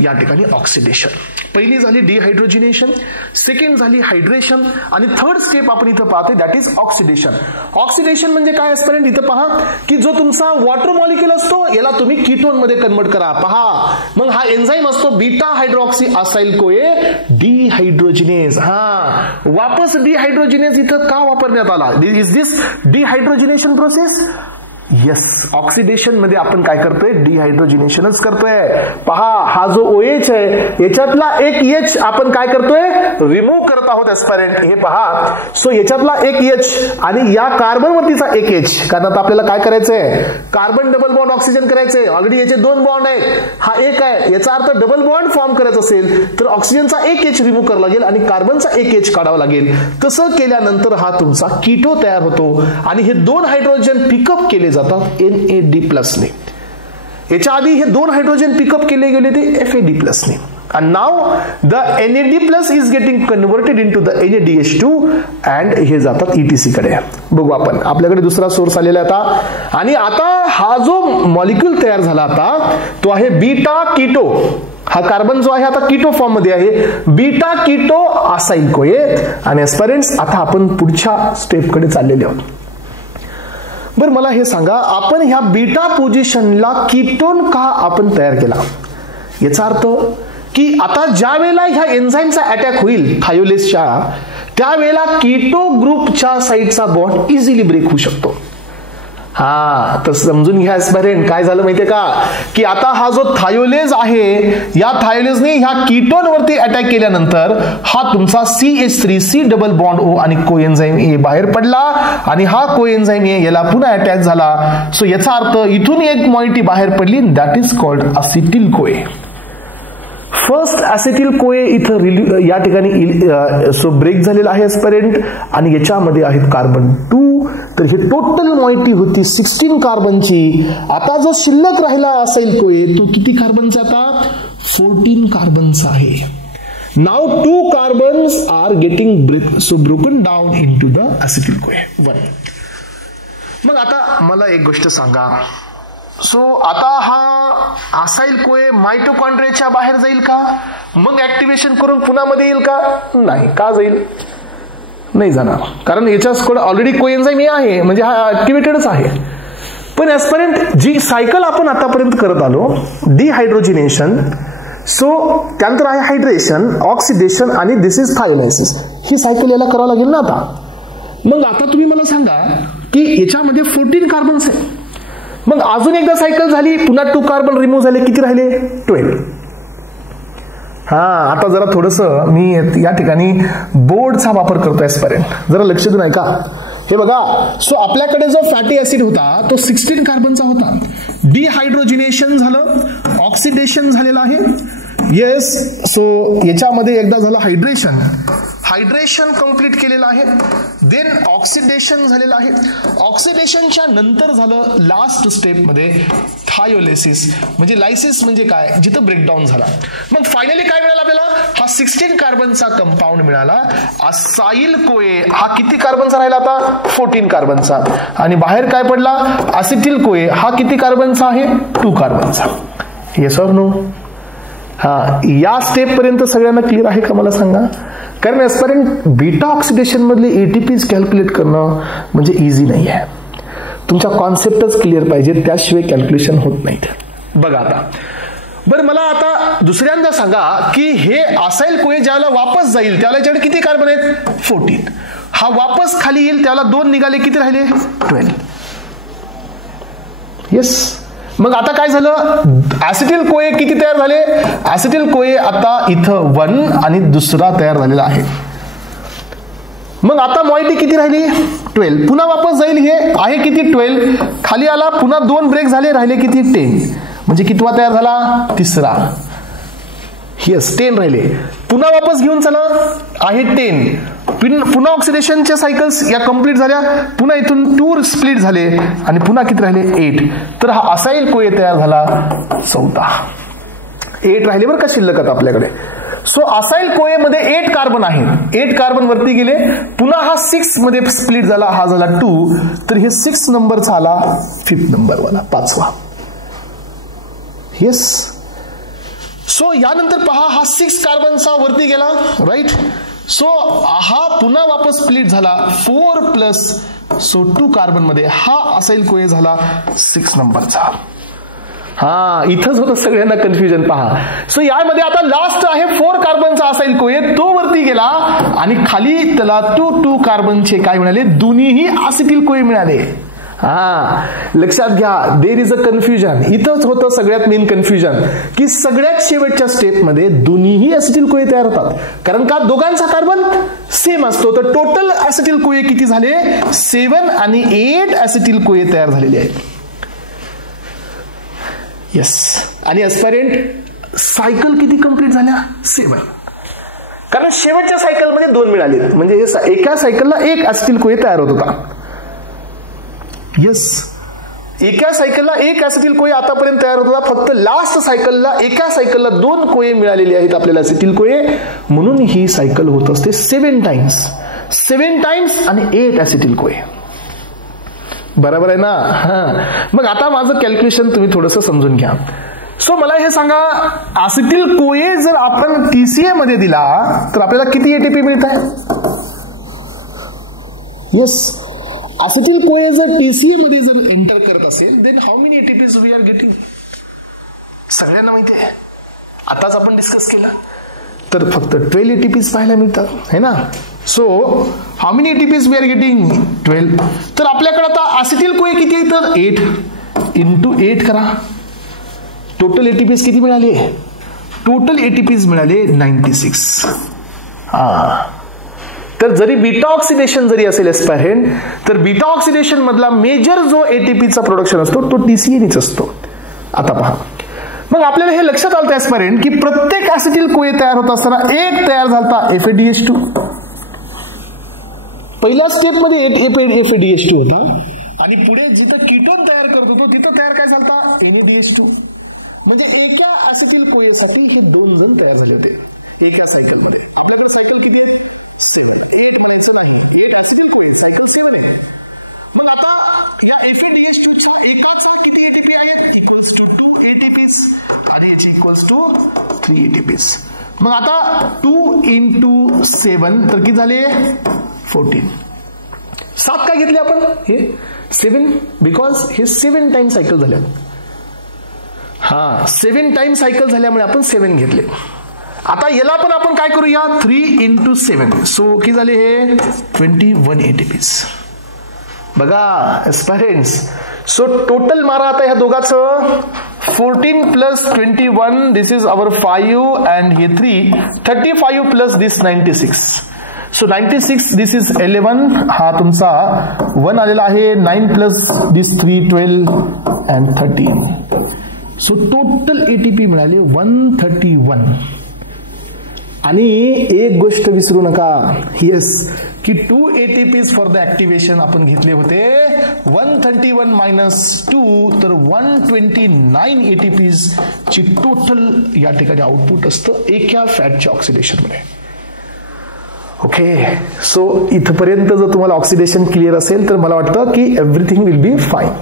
या ठिकाणी ऑक्सिडेशन. पहिली झाली डिहायड्रोजिनेशन, सेकंड झाली हायड्रेशन, आणि थर्ड स्टेप आपण इथं पाहतोय दॅट इज ऑक्सिडेशन. ऑक्सिडेशन म्हणजे काय एस्पिरंट, इथं पहा की जो तुमचा वॉटर मॉलिक्यूल असतो याला तुम्ही कीटोन मध्ये कन्वर्ट करा. पहा मग हा एन्झाईम असतो बीटा हायड्रॉक्सी असाइल कोए डिहायड्रोजिनेज. वापस डिहायड्रोजिनेज इथं का वापरण्यात आला? Is this dehydrogenation process? Yes, oxidation मध्ये आपण काय करतोय? डिहायड्रोजिनेशनच करतोय. पहा हा जो OH आहे याच्यातला एक H आपण काय करतोय? रिमूव्ह करत आहोत एस्पिरंट. हे पहा, सो याच्यातला एक H आणि या कार्बन वरतीचा एक H, कारण आता आपल्याला काय करायचंय? कार्बन डबल बॉन्ड ऑक्सिजन करायचंय. ऑलरेडी याचे 2 बॉन्ड आहेत, हा एक आहे. याचा अर्थ डबल बॉन्ड फॉर्म करायचा असेल तर ऑक्सिजनचा एक H रिमूव्ह करावा लागेल आणि कार्बनचा एक H काढावा लागेल. तसं केल्यानंतर हा तुमचा कीटो तयार होतो आणि हे 2 हायड्रोजन पिकअप केले NAD+ ने. याच्या आधी हे 2 हायड्रोजन पिकअप केले गेले ते FAD+ ने. And now the NAD+ is getting converted into the NADH2 and हे जातात ETC कडे. बघू आपण, आपल्याकडे दुसरा सोर्स आलेला आता, आणि आता हा जो मॉलिक्यूल तयार झाला आता तो आहे बीटा कीटो. हा कार्बन जो आहे आता कीटो फॉर्म मध्ये आहे, बीटा कीटो असाइल कोए. आणि एस्पिरंट्स आता आपण पुढच्या स्टेप कडे चाललेले आहोत. बरं मला हे सांगा, आपण ह्या बीटा पोझिशनला कीटोन का आपण तयार केला? याचा अर्थ की आता ज्या वेळेला ह्या एन्झाईमचा अटॅक होईल थायोलेसच्या, त्यावेळेला कीटो ग्रुपच्या साईडचा बॉन्ड इझिली ब्रेक होऊ शकतो. तर समजून घ्या एस्पिरंट, काय झालं माहितीये का की आता हा जो थायोलेज आहे या थायोलेजने ह्या कीटोन वरती अटॅक केल्यानंतर हा तुमचा CH3 डबल बॉन्ड O आणि कोएन्झाईम A बाहेर पडला आणि हा कोएन्झाईम A याला पुन्हा अटॅच झाला. सो याचा अर्थ इथून एक मॉइटी बाहेर पडली, दॅट इज कॉल्ड असिटिल कोए. फर्स्ट असिटिल कोए इथं या ठिकाणी सो ब्रेक झालेला आहे एस्पिरंट, आणि याच्यामध्ये आहेत कार्बन 2. तर हे टोटल मॉइटी होती 16 कार्बनची. आता जो शिल्लक राहिला असेल कोए तो किती कार्बनचा? आता 14 कार्बनचा आहे. Now 2 carbons are getting broken down into the acetyl CoA 1. मग आता मला एक गोष्ट सांगा, सो आता हा असाइल कोए माइटोकॉन्ड्रियाच्या बाहेर जाईल का? मग ऍक्टिव्हेशन करून पुन्हा मध्ये येईल का? नाही. का जाईल? नाही जाणार, कारण याच्याकडे ऑलरेडी कोएन्झाईम A आहे, म्हणजे हा ऍक्टिव्हेटेडच आहे. पण एस्पिरंट जी सायकल आपण आतापर्यंत करत आलो, डिहायड्रोजिनेशन, सो त्यानंतर आहे हायड्रेशन, ऑक्सिडेशन आणि दिस इज थायोलायसिस. ही सायकल याला करावं लागेल ना आता. मग आता तुम्ही मला सांगा की याच्यामध्ये 14 कार्बन्स आहे. मग अजून एकदा सायकल झाली, पुन्हा 2 कार्बन रिमूव्ह झाले, किती राहिले? 12. आता जरा थोडस मी या ठिकाणी बोर्डचा वापर करतोय एस्पिरंट, जरा लक्ष देऊन ऐका. हे बघा, सो आपल्याकडे जो फॅटी ऍसिड होता तो 16 कार्बनचा होता. डिहायड्रोजिनेशन झालं, ऑक्सिडेशन झालेलं आहे. येस, सो याच्यामध्ये एकदा झालं हायड्रेशन, हायड्रेशन कंप्लीट केलेलं आहे. देन ऑक्सिडेशन झालेलं आहे. ऑक्सिडेशनच्या नंतर झालं लास्ट स्टेप मध्ये थायोलेसिस, म्हणजे लायसिस म्हणजे काय? जिथं ब्रेकडाऊन झाला. मग फायनली काय मिळालं आपल्याला? हा 16 कार्बनचा कंपाऊंड मिळाला. असाइल कोए हा किती कार्बनचा राहिला आता? 14 कार्बनचा. आणि बाहेर काय पडला? असिटिल कोए हा किती कार्बनचा आहे? 2 कार्बनचा. Yes or no? या स्टेप पर्यंत सगळ्यांना क्लिअर आहे का मला सांगा? कारण एस्पिरंट बीटा ऑक्सिडेशन मधले ATPs कॅल्क्युलेट करणं म्हणजे इझी नाही आहे. तुमच्या कॉन्सेप्टच क्लिअर पाहिजे, त्याशिवाय कॅल्क्युलेशन होत नाहीत. बघा आता, बरं मला आता दुसऱ्यांदा सांगा की हे असाइल कोए ज्याला वापस जाईल त्याला याच्याकडे किती कार्बन आहेत? 14. हा वापस खाली येईल त्याला 2 निघाले, किती राहिले? 12. येस. मग आता काय झालं? ऍसिटिल कोए किती तयार झाले? ऍसिटिल कोए आता इथं 1 आणि दुसरा तयार झालेला आहे. मग आता मॉइटी किती राहिली? 12. पुन्हा वापस जाईल, हे आहे किती? 12. खाली आला, पुन्हा 2 ब्रेक झाले, राहिले किती? 10. म्हणजे कितवा तयार झाला? 3रा. येस, 10 राहिले. पुन्हा वापस घेऊन चला, आहे 10. पुन्हा ऑक्सिडेशनच्या सायकल्स या कंप्लीट झाल्या, पुन्हा इथून 2 स्प्लिट झाले आणि पुन्हा किती राहिले? 8. तर हा असाइल कोए तयार झाला 14. 8 राहिले बरं का शिल्लक आता आपल्याकडे. सो असाइल कोए मध्ये 8 कार्बन आहे. 8 कार्बन वरती गेले, पुन्हा हा 6 मध्ये स्प्लिट झाला, हा झाला 2. तर हे 6 नंबरचा आला 5th नंबर वाला, 5वा. येस. सो यानंतर पहा हा 6 कार्बनचा वरती गेला, राईट. सो हा पुन्हा वापस स्प्लिट झाला 4 प्लस 2 कार्बन मध्ये. हा असाईल कोए झाला 6 नंबरचा. हा, इथंच होतं सगळ्यांना कन्फ्युजन पहा. सो यामध्ये आता लास्ट आहे 4 कार्बनचा असाईल कोए, तो वरती गेला आणि खाली त्याला 2 कार्बनचे काय मिळाले, दोन्हीही असिटिल कोए मिळाले. हा, लक्षात घ्या, देर इज अ कन्फ्युजन. इथंच होतं सगळ्यात मेन कन्फ्युजन की सगळ्यात शेवटच्या स्टेपमध्ये दोन्हीही असिटिल कोए तयार होतात. कारण का, दोघांचा कार्बन सेम असतो. तर टोटल असिटिल कोए किती झाले, 7 आणि 8 असिटिल कोए तयार झालेले आहेत. येस. आणि एस्पायरेंट सायकल किती कंप्लीट झाल्या, 7. कारण शेवटच्या सायकलमध्ये 2 मिळाले, म्हणजे एका सायकलला 1 असिटिल कोए तयार होत होता. येस, एका सायकलला 1 असिटिल कोए आतापर्यंत तयार होत होता. फक्त लास्ट सायकलला एका सायकलला 2 कोए मिळालेले आहेत आपल्याला असिटिल कोए. म्हणून ही सायकल होत असते 7 टाइम्स आणि 8 असिटिल कोए. बरोबर आहे ना. हा, मग आता माझं कॅल्क्युलेशन तुम्ही थोडंसं समजून घ्या. सो मला हे सांगा, असिटिल कोए जर आपण टीसीए मध्ये दिला तर आपल्याला किती एटीपी मिळत आहे. येस, असिटिल कोए जर टीसीए मध्ये जर एंटर करत असेल then how many ATPs we are getting, सगळ्यांना माहिती आहे. आताच आपण डिस्कस केलं तर फक्त 12 एटीपीज पाहायला मिळतात, है ना. So how many ATPs we are getting, 12. तर आपल्याकडे आता असिटिल कोए किती आहे, तर 8 इंटू 8 करा. टोटल एटीपीज किती मिळाले, टोटल एटीपीज मिळाले 96. तर जरी बीटा ऑक्सिडेशन जरी असेल एस्पायरेंट, तर बीटा ऑक्सिडेशन मधला मेजर जो एटीपीचा प्रोडक्शन असतो तो टीसीएनीच असतो. आता पहा, मग आपल्याला हे लक्षात आलं एस्पायरेंट की प्रत्येक असिटिल कोए तयार होत असताना एक तयार झाला FADH2. पहिल्या स्टेप मध्ये FADH2 होता आणि पुढे जिथं कीटोन तयार करत होतो तिथं तयार काय झाला, NADH2. म्हणजे एका असिटिल कोएसाठी हे 2 जण तयार झाले होते एका सायकलमध्ये. आपल्याकडे सायकल किती आहे, 7. 8 म्हणायचं नाही, 8 असिटिल कोए, सायकल 7 आहे. मग आता या FADH2 च्या एकाचा किती एटीपी आहे, इक्वल्स टू 2 एटीपीज आणि याची इक्वल्स टू 3 एटीपीज. मग आता 2 इंटू 7 तर किती झाले, 14. 7 काय घेतले आपण, हे 7 बिकॉज हे 7 टाइम सायकल झाल्या. हा, 7 टाइम सायकल झाल्यामुळे आपण 7 घेतले. आता याला पण आपण काय करूया, 3 इंटू 7. सो किती झाले हे 21 एटीपीज. बघा एस्पायरेंट्स, सो टोटल मारा आता ह्या दोघांचं. 14 plus 21 this is our 5 and हे 3, 35 plus this 96. So 96 this is 11, हा तुमचा 1 आलेला आहे. 9 plus this 3 12 and 13. So total ATP मिळाले 131. आणि एक गोष्ट विसरू नका, येस, की 2 एटीपीज फॉर द ऍक्टिव्हेशन आपण घेतले होते. 131 मायनस 2 तर 129 एटीपीज ची टोटल या ठिकाणी आउटपुट असतं एका फॅटच्या ऑक्सिडेशन मध्ये. ओके, सो इथपर्यंत जर तुम्हाला ऑक्सिडेशन क्लिअर असेल तर मला वाटतं की एव्हरीथिंग विल बी फाईन.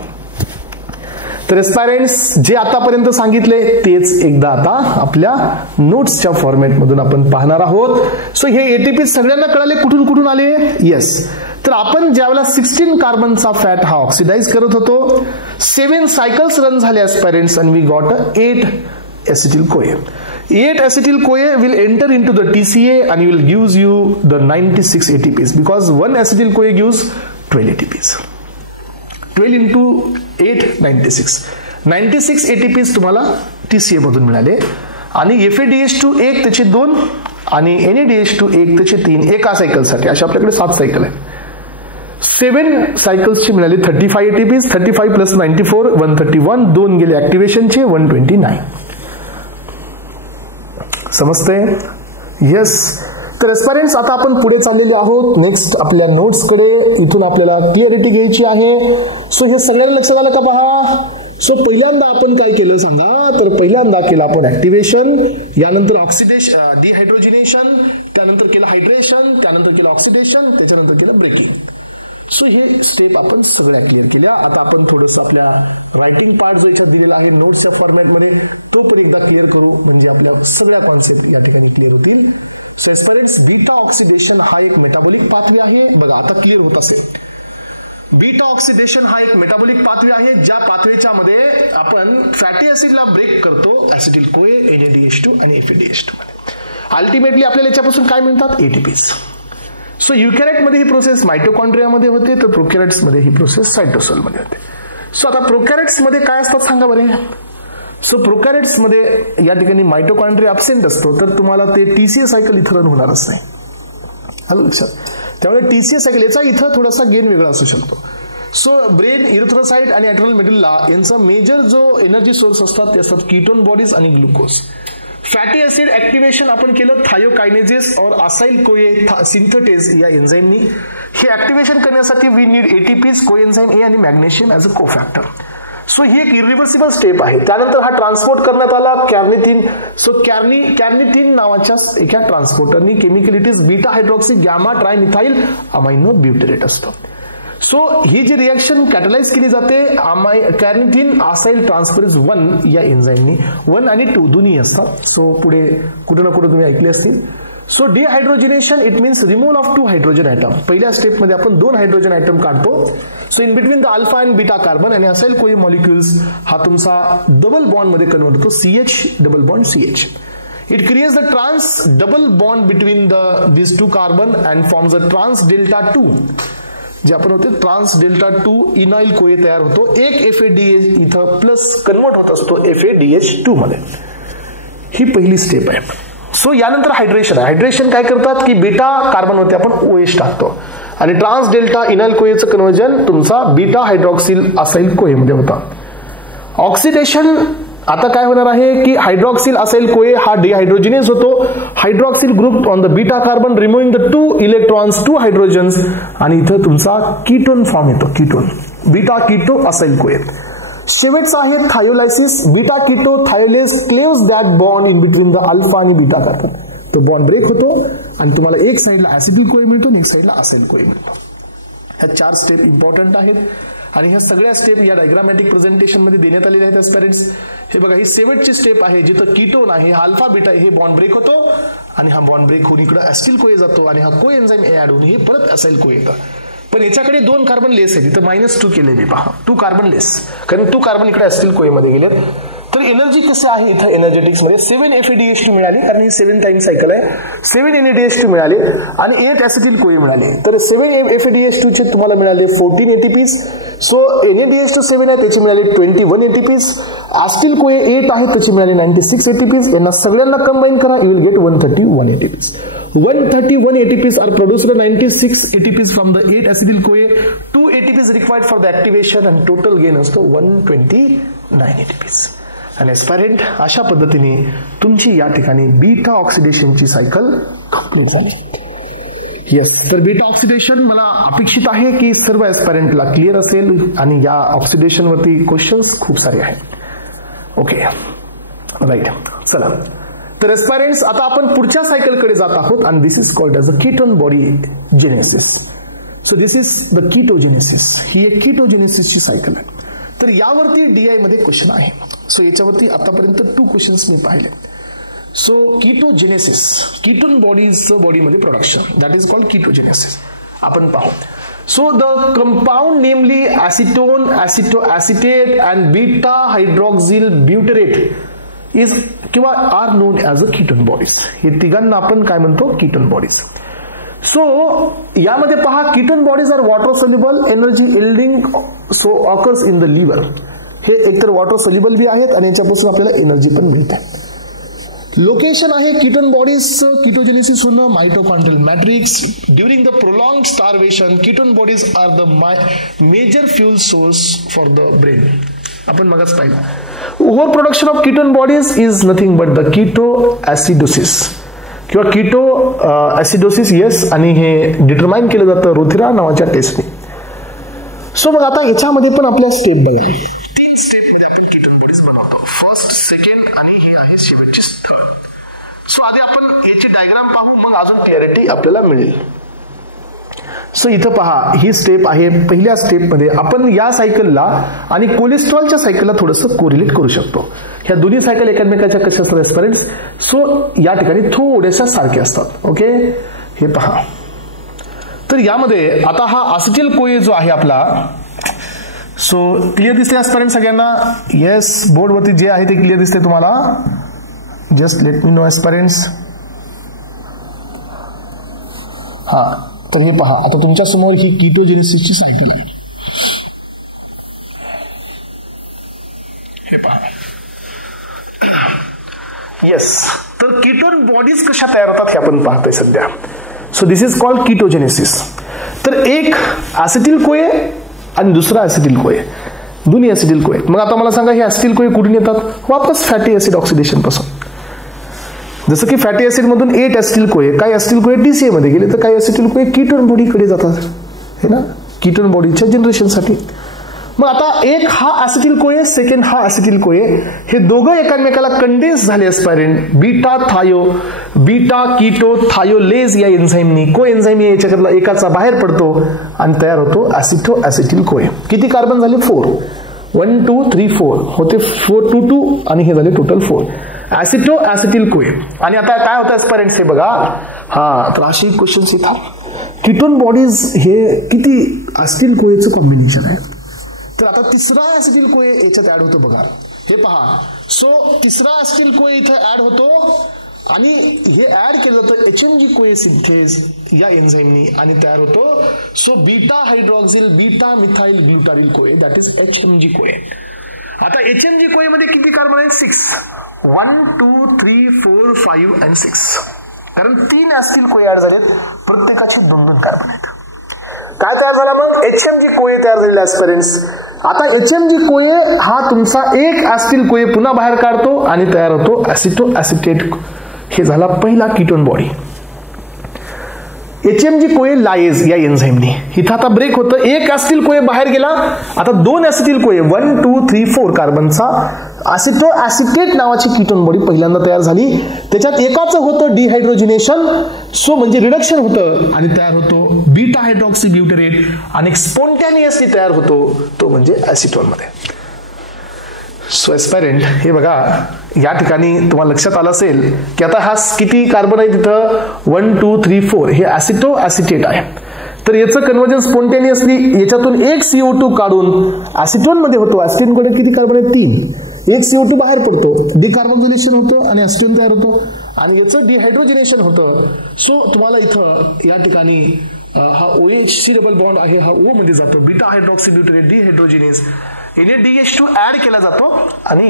तर एस्पायरेंट्स जे आतापर्यंत सांगितले तेच एकदा आता आपल्या नोट्सच्या फॉर्मॅटमधून आपण पाहणार आहोत. सो हे एटीपी सगळ्यांना कळाले कुठून कुठून आले. येस, तर आपण ज्यावेळेला 16 कार्बनचा फॅट हा ऑक्सिडाइज करत होतो, 7 सायकल्स रन झाले aspirants and we got 8 acetyl CoA. 8 acetyl CoA will enter into the TCA and will gives you the 96 ATPs because 1 acetyl CoA gives 12 ATPs. 12 into 8 96. 96 ATPs तुम्हाला TCA मधून मिळाले आणि FADH2 1 त्याचे 2 आणि NADH2 1 त्याचे 3 एका सायकलसाठी. अशा आपल्याकडे 7 सायकल आहे. 7 सायकल्सची मिळाली 35 ATPs. 35 प्लस 94 131. 2 गेले ऍक्टिव्हेशनचे 129. समजतंय? येस. तर एस्पायरेंट्स आता आपण पुढे चाललेले आहोत नेक्स्ट आपल्या नोट्सकडे. इथून आपल्याला क्लिअरिटी घ्यायची आहे. सो हे सगळ्यांना लक्षात आलं का पहा. सो पहिल्यांदा आपण काय केलं सांगा. तर पहिल्यांदा केलं आपण ऍक्टिव्हेशन, यानंतर ऑक्सिडेशन डिहायड्रोजिनेशन, त्यानंतर केलं हायड्रेशन, त्यानंतर केलं ऑक्सिडेशन, त्याच्यानंतर केलं ब्रेकिंग. सो हे स्टेप आपण सगळ्या क्लिअर केल्या. आता आपण थोडंसं आपल्या रायटिंग पार्ट जो याच्यात दिलेला आहे नोट्सच्या फॉर्मॅटमध्ये तो पण एकदा क्लिअर करू, म्हणजे आपल्या सगळ्या कॉन्सेप्ट या ठिकाणी क्लिअर होतील. सो एस्पेरेंट्स, बीटा ऑक्सिडेशन हा एक मेटाबॉलिक पाथवे आहे. बघा आता क्लिअर होत असेल. बीटा ऑक्सिडेशन हा एक मेटाबॉलिक पाथवे आहे, ज्या पाथवेच्या मध्ये आपण फॅटी ऍसिडला ब्रेक करतो ऍसिटिल कोए, NADH2 आणि FADH2 मध्ये. अल्टिमेटली आपल्याला याच्यापासून काय मिळतात? ATPs. सो युकॅरियोट मध्ये ही प्रोसेस मायटोकॉन्ड्रियामध्ये होते, तर प्रोकॅरियोट्स मध्ये ही प्रोसेस सायटोसेल मध्ये होते. सो आता प्रोकॅरियोट्स मध्ये काय असतात सांगा बरे. सो प्रोकॅरियोट्स मध्ये या ठिकाणी मायटोकॉन्ड्रिया अब्सेंट असतो, तर तुम्हाला ते TCA सायकल इथं रन होणारच नाही. आलं लक्षात? त्यामुळे TCA सायकल याचा इथं थोडासा गेन वेगळा असू शकतो. सो ब्रेन, इरिथ्रोसाइट आणि ॲड्रिनल मेडुल्ला यांचा मेजर जो एनर्जी सोर्स असतात ते असतात कीटोन बॉडीज आणि ग्लुकोज. फॅटी ऍसिड ऍक्टिव्हेशन आपण केलं थायोकायनेजेस और असाइल कोए सिंथेटेज या एन्झाईमनी. हे ऍक्टिव्हेशन करण्यासाठी वी नीड ATPs, कोएन्झाईम A आणि मॅग्नेशियम ॲज अ कोफॅक्टर. सो ही एक इरिव्हर्सिबल स्टेप आहे. त्यानंतर हा ट्रान्सपोर्ट करण्यात आला कॅर्निथिन. सो कॅर्निथिन नावाच्या एका ट्रान्सपोर्टरनी chemical it is beta hydroxy gamma trimethyl amino butyrate असतो. सो ही जी रिएक्शन कॅटलाइज केली जाते कॅर्निथिन असाइल ट्रान्सफरेज 1 या एन्झाईमनी. 1 आणि 2 दोन्ही असतात. सो पुढे कुठे ना कुठे तुम्ही ऐकले असतील. So dehydrogenation it means removal of 2 hydrogen item. पहिल्या स्टेपमध्ये आपण 2 हायड्रोजन आयटम काढतो. So in between the alpha and beta carbon आणि असाइल कोई मॉलिक्युल्स हा तुमचा डबल बॉन्ड मध्ये कन्वर्ट होतो. CH double bond CH. It creates the trans double bond between these 2 carbon and forms a trans delta 2. जे आपण होते trans delta 2 इनाइल कोए तयार होतो. एक FADH इथं प्लस कन्वर्ट होत असतो FADH2 मध्ये. ही पहिली स्टेप आहे. सो यानंतर हायड्रेशन. हायड्रेशन काय करतात की बीटा कार्बन होते आपण OH टाकतो आणि ट्रान्स डेल्टा इनाइल कोएचं कन्वर्जन तुमचा बीटा हायड्रॉक्सिल असाइल कोए मध्ये होता. ऑक्सिडेशन आता काय होणार आहे की हायड्रॉक्सिल असाइल कोए हा डिहायड्रोजिनेज होतो. Hydroxyl group on the beta carbon removing the 2 electrons 2 hydrogens आणि इथं तुमचा कीटोन फॉर्म येतो. Ketone beta keto acyl CoA. शेवटचा आहे thiolysis. Beta keto thiolase cleaves that bond in between the alpha आणि बीटा कार्बन. तो bond break होतो आणि तुम्हाला एक साइडला ऍसिटिल कोए मिळतो आणि एक साइडला असाइल कोए मिळतो. ह्या 4 स्टेप इम्पॉर्टंट आहेत आणि ह्या सगळ्या स्टेप या डायग्रामॅटिक प्रेझेंटेशन मध्ये देण्यात आलेल्या आहेत एस्पिरंट्स. हे बघा ही शेवटची स्टेप आहे जिथं कीटोन आहे अल्फा बीटा हे बॉन्ड ब्रेक होतो आणि हा बॉन्ड ब्रेक होऊन इकडे ऍसिटिल कोए जातो आणि हा कोएन्झाईम ऍड होऊन हे परत असाइल कोए येतं. पण याच्याकडे 2 कार्बन लेस आहे, तिथं -2 केले मी पहा. 2 कार्बन लेस, कारण 2 कार्बन इकडे ऍसिटिल कोए मध्ये गेलेत. तर एनर्जी कसं आहे इथं एनर्जेटिक्स मध्ये 7 FADH2 मिळाली, कारण ही 7 टाइम सायकल आहे. 7 NADH2 मिळाले आणि 8 ऍसिटिल कोए मिळाले. तर 7 FADH2 चे तुम्हाला मिळाले 14 ATPs. सो NADH2 7 आहे त्याची मिळाले 21 ATPs. ऍसिटिल कोए 8 आहे त्याची मिळाले 96 ATPs. यांना सगळ्यांना कंबाईन करा, you will gate 131 ATPs. 131 ATPs are produced, 96 ATPs from the 8 acetyl CoA, 2 ATPs required for the activation and total gain असतो 129 ATPs. आणि एस्पायरेंट अशा पद्धतीने तुमची या ठिकाणी बीटा ऑक्सिडेशनची सायकल कंप्लीट झाली. येस, तर बीटा ऑक्सिडेशन मला अपेक्षित आहे की सर्व एस्पायरेंटला क्लिअर असेल आणि या ऑक्सिडेशन वरती क्वेश्चन्स खूप सारे आहेत. Okay, right. चला, तर एस्पायरेंट्स आता आपण पुढच्या सायकलकडे जात आहोत आणि this is called as a ketone body genesis. So this is the ketogenesis. ही एक कीटोजेनेसिसची सायकल आहे. तर यावरती DI मध्ये क्वेश्चन आहे. सो याच्यावरती आतापर्यंत 2 क्वेश्चन्स मी पाहिले. सो कीटोजेनेसिस, कीटोन बॉडीजचं बॉडीमध्ये production, that is called ketogenesis. आपण पाहू. So the compound namely acetone, acetate and beta hydroxyl butyrate is किंवा are known as a ketone bodies. हे तिघांना आपण काय म्हणतो? Ketone bodies. सो यामध्ये पहा, ketone bodies are water soluble, energy yielding so occurs in the liver. हे एकतर वॉटर सोल्युबल बी आहेत आणि याच्यापासून आपल्याला एनर्जी पण मिळते. लोकेशन आहे कीटोन बॉडीज कीटोजेनेसिस होणं mitochondrial matrix. During the prolonged starvation ketone bodies are the major fuel source for the brain. आपण मगच पाहिलं. Over production of ketone bodies is nothing but the keto acidosis किंवा keto ऍसिडोसिस. Yes, आणि हे determine केलं जातं रुथिरा नावाच्या टेस्टने. सो मग आता याच्यामध्ये पण आपल्या स्टेप बघा. 3 स्टेप मध्ये आपण कीटोन बॉडीज बनवतो. फर्स्ट, सेकंड आणि हे आहे शेवटची स्थळ. सो आधी आपण याची डायग्राम पाहू, मग अजून क्लॅरिटी आपल्याला मिळेल. सो इथं पहा ही स्टेप आहे. पहिल्या स्टेपमध्ये आपण या सायकलला आणि कोलेस्ट्रॉलच्या सायकलला थोडंसं कोरिलेट करू शकतो. ह्या दोन्ही सायकल एकमेकाच्या कशा असतात एस्पिरंट्स, सो या ठिकाणी थोड्याशा सारख्या असतात. ओके, हे पहा. तर यामध्ये आता हा असिटिल कोए जो आहे आपला, सो क्लिअर दिसते एस्पिरंट सगळ्यांना? येस, बोर्डवरती जे आहे ते क्लिअर दिसते तुम्हाला? Just let me know aspirants. हा, तर हे पहा आता तुमच्या समोर ही कीटोजेनेसिसची सायकल आहे. हे पहा. येस, तर कीटोन बॉडीज कशा तयार होतात हे आपण पाहतोय सध्या. So this is called कीटोजेनेसिस. तर एक ऍसिटिल कोए आणि दुसरा ऍसिटिल कोए, दोन्ही ऍसिटिल कोए. मग आता मला सांगा हे ऍसिटिल कोए कुठून येतात? वापस फॅटी ऍसिड ऑक्सिडेशन पासून. जसं की फॅटी ऍसिड मधून 8 ऍसिटिल कोए, काही ऍसिटिल कोए DCA मध्ये गेले, तर काही ऍसिटिल कोए कीटोन बॉडीकडे जातात, है ना, कीटोन बॉडीच्या जनरेशनसाठी. मग आता एक हा ऍसिटिल कोए, सेकंड हा ऍसिटिल कोए, हे दोघं एकमेकाला कंडेन्स झाले एस्पायरेंट बीटा कीटो थायोलेज या एन्झाईमनी. को एन्झाईम याच्यातला एकाचा बाहेर पडतो आणि तयार होतो ऍसिटो ऍसिटिल कोए. किती कार्बन झाले? 4. 1 2 3 4 होते, 4 2 2 आणि हे झाले टोटल 4 ऍसिटो ऍसिटिल कोए. आणि आता काय होतं एस्पायरेंट्स हे बघा. हा, तर अशी क्वेश्चन्स येतात. कीटोन बॉडीज हे किती ऍसिटिल कोएचं कॉम्बिनेशन आहे. तर आता तिसरा ऍसिटिल कोए याच्यात ऍड होतो बघा. हे पहा. सो तिसरा ऍसिटिल कोए इथं ऍड होतो आणि हे ऍड केलं जातं HMG कोए सिंथेज या एन्झाईमनी आणि तयार होतो so beta hydroxyl beta methyl glutaryl CoA, that is HMG कोए. आता HMG कोए मध्ये किती कार्बन आहेत? 6. 1 2 3 4 5 आणि 6. कारण 3 ऍसिटिल कोए ऍड झालेत, प्रत्येकाचे 2-2 कार्बन आहेत. काय तयार झाला मग? HMG कोए तयार झालेला एस्पिरंट्स. आता HMG कोए हा तुमचा एक ऍसिटिल कोए पुन्हा बाहेर काढतो आणि तयार होतो ऍसिटो ऍसिटेट. हे झाला पहिला कीटोन बॉडी. HMG कोए लायेज या एन्झाईमनी. इथं आता ब्रेक होतं, एक ऍसिटिल कोए बाहेर गेला, आता 2 ऍसिटिल कोए 1 2 3 4 कार्बनचा ऍसिटो ऍसिटेट नावाची कीटोन बॉडी पहिल्यांदा तयार झाली. त्याच्यात एकाचं होतं डिहायड्रोजिनेशन, सो म्हणजे रिडक्शन होतं आणि तयार होतो बीटा हायड्रॉक्सी ब्युटेरेट आणि स्पॉन्टॅनियसली तयार होतो तो म्हणजे ऍसिटोन मध्ये. सो एस्पायरेंट हे बघा, या ठिकाणी तुम्हाला लक्षात आलं असेल की आता हा किती कार्बन आहे तिथं? 1 2 3 4 हे ऍसिटो ऍसिटेट आहे. तर याचं कन्व्हर्जन स्पॉन्टेनियसली याच्यातून एक CO2 काढून ऍसिटोन मध्ये होतो. ऍसिटोन कडे किती कार्बन आहे? 3. एक CO2 बाहेर पडतो, डिकार्बोक्सिलेशन होतं आणि ऍसिटोन तयार होतो आणि याचं डिहायड्रोजिनेशन होतं. सो तुम्हाला इथं या ठिकाणी हा OH डबल बॉन्ड आहे, हा O मध्ये जातो, बीटा हायड्रॉक्सी ब्युटेरेट डिहायड्रोजिनेस, NADH2 ऍड केला जातो आणि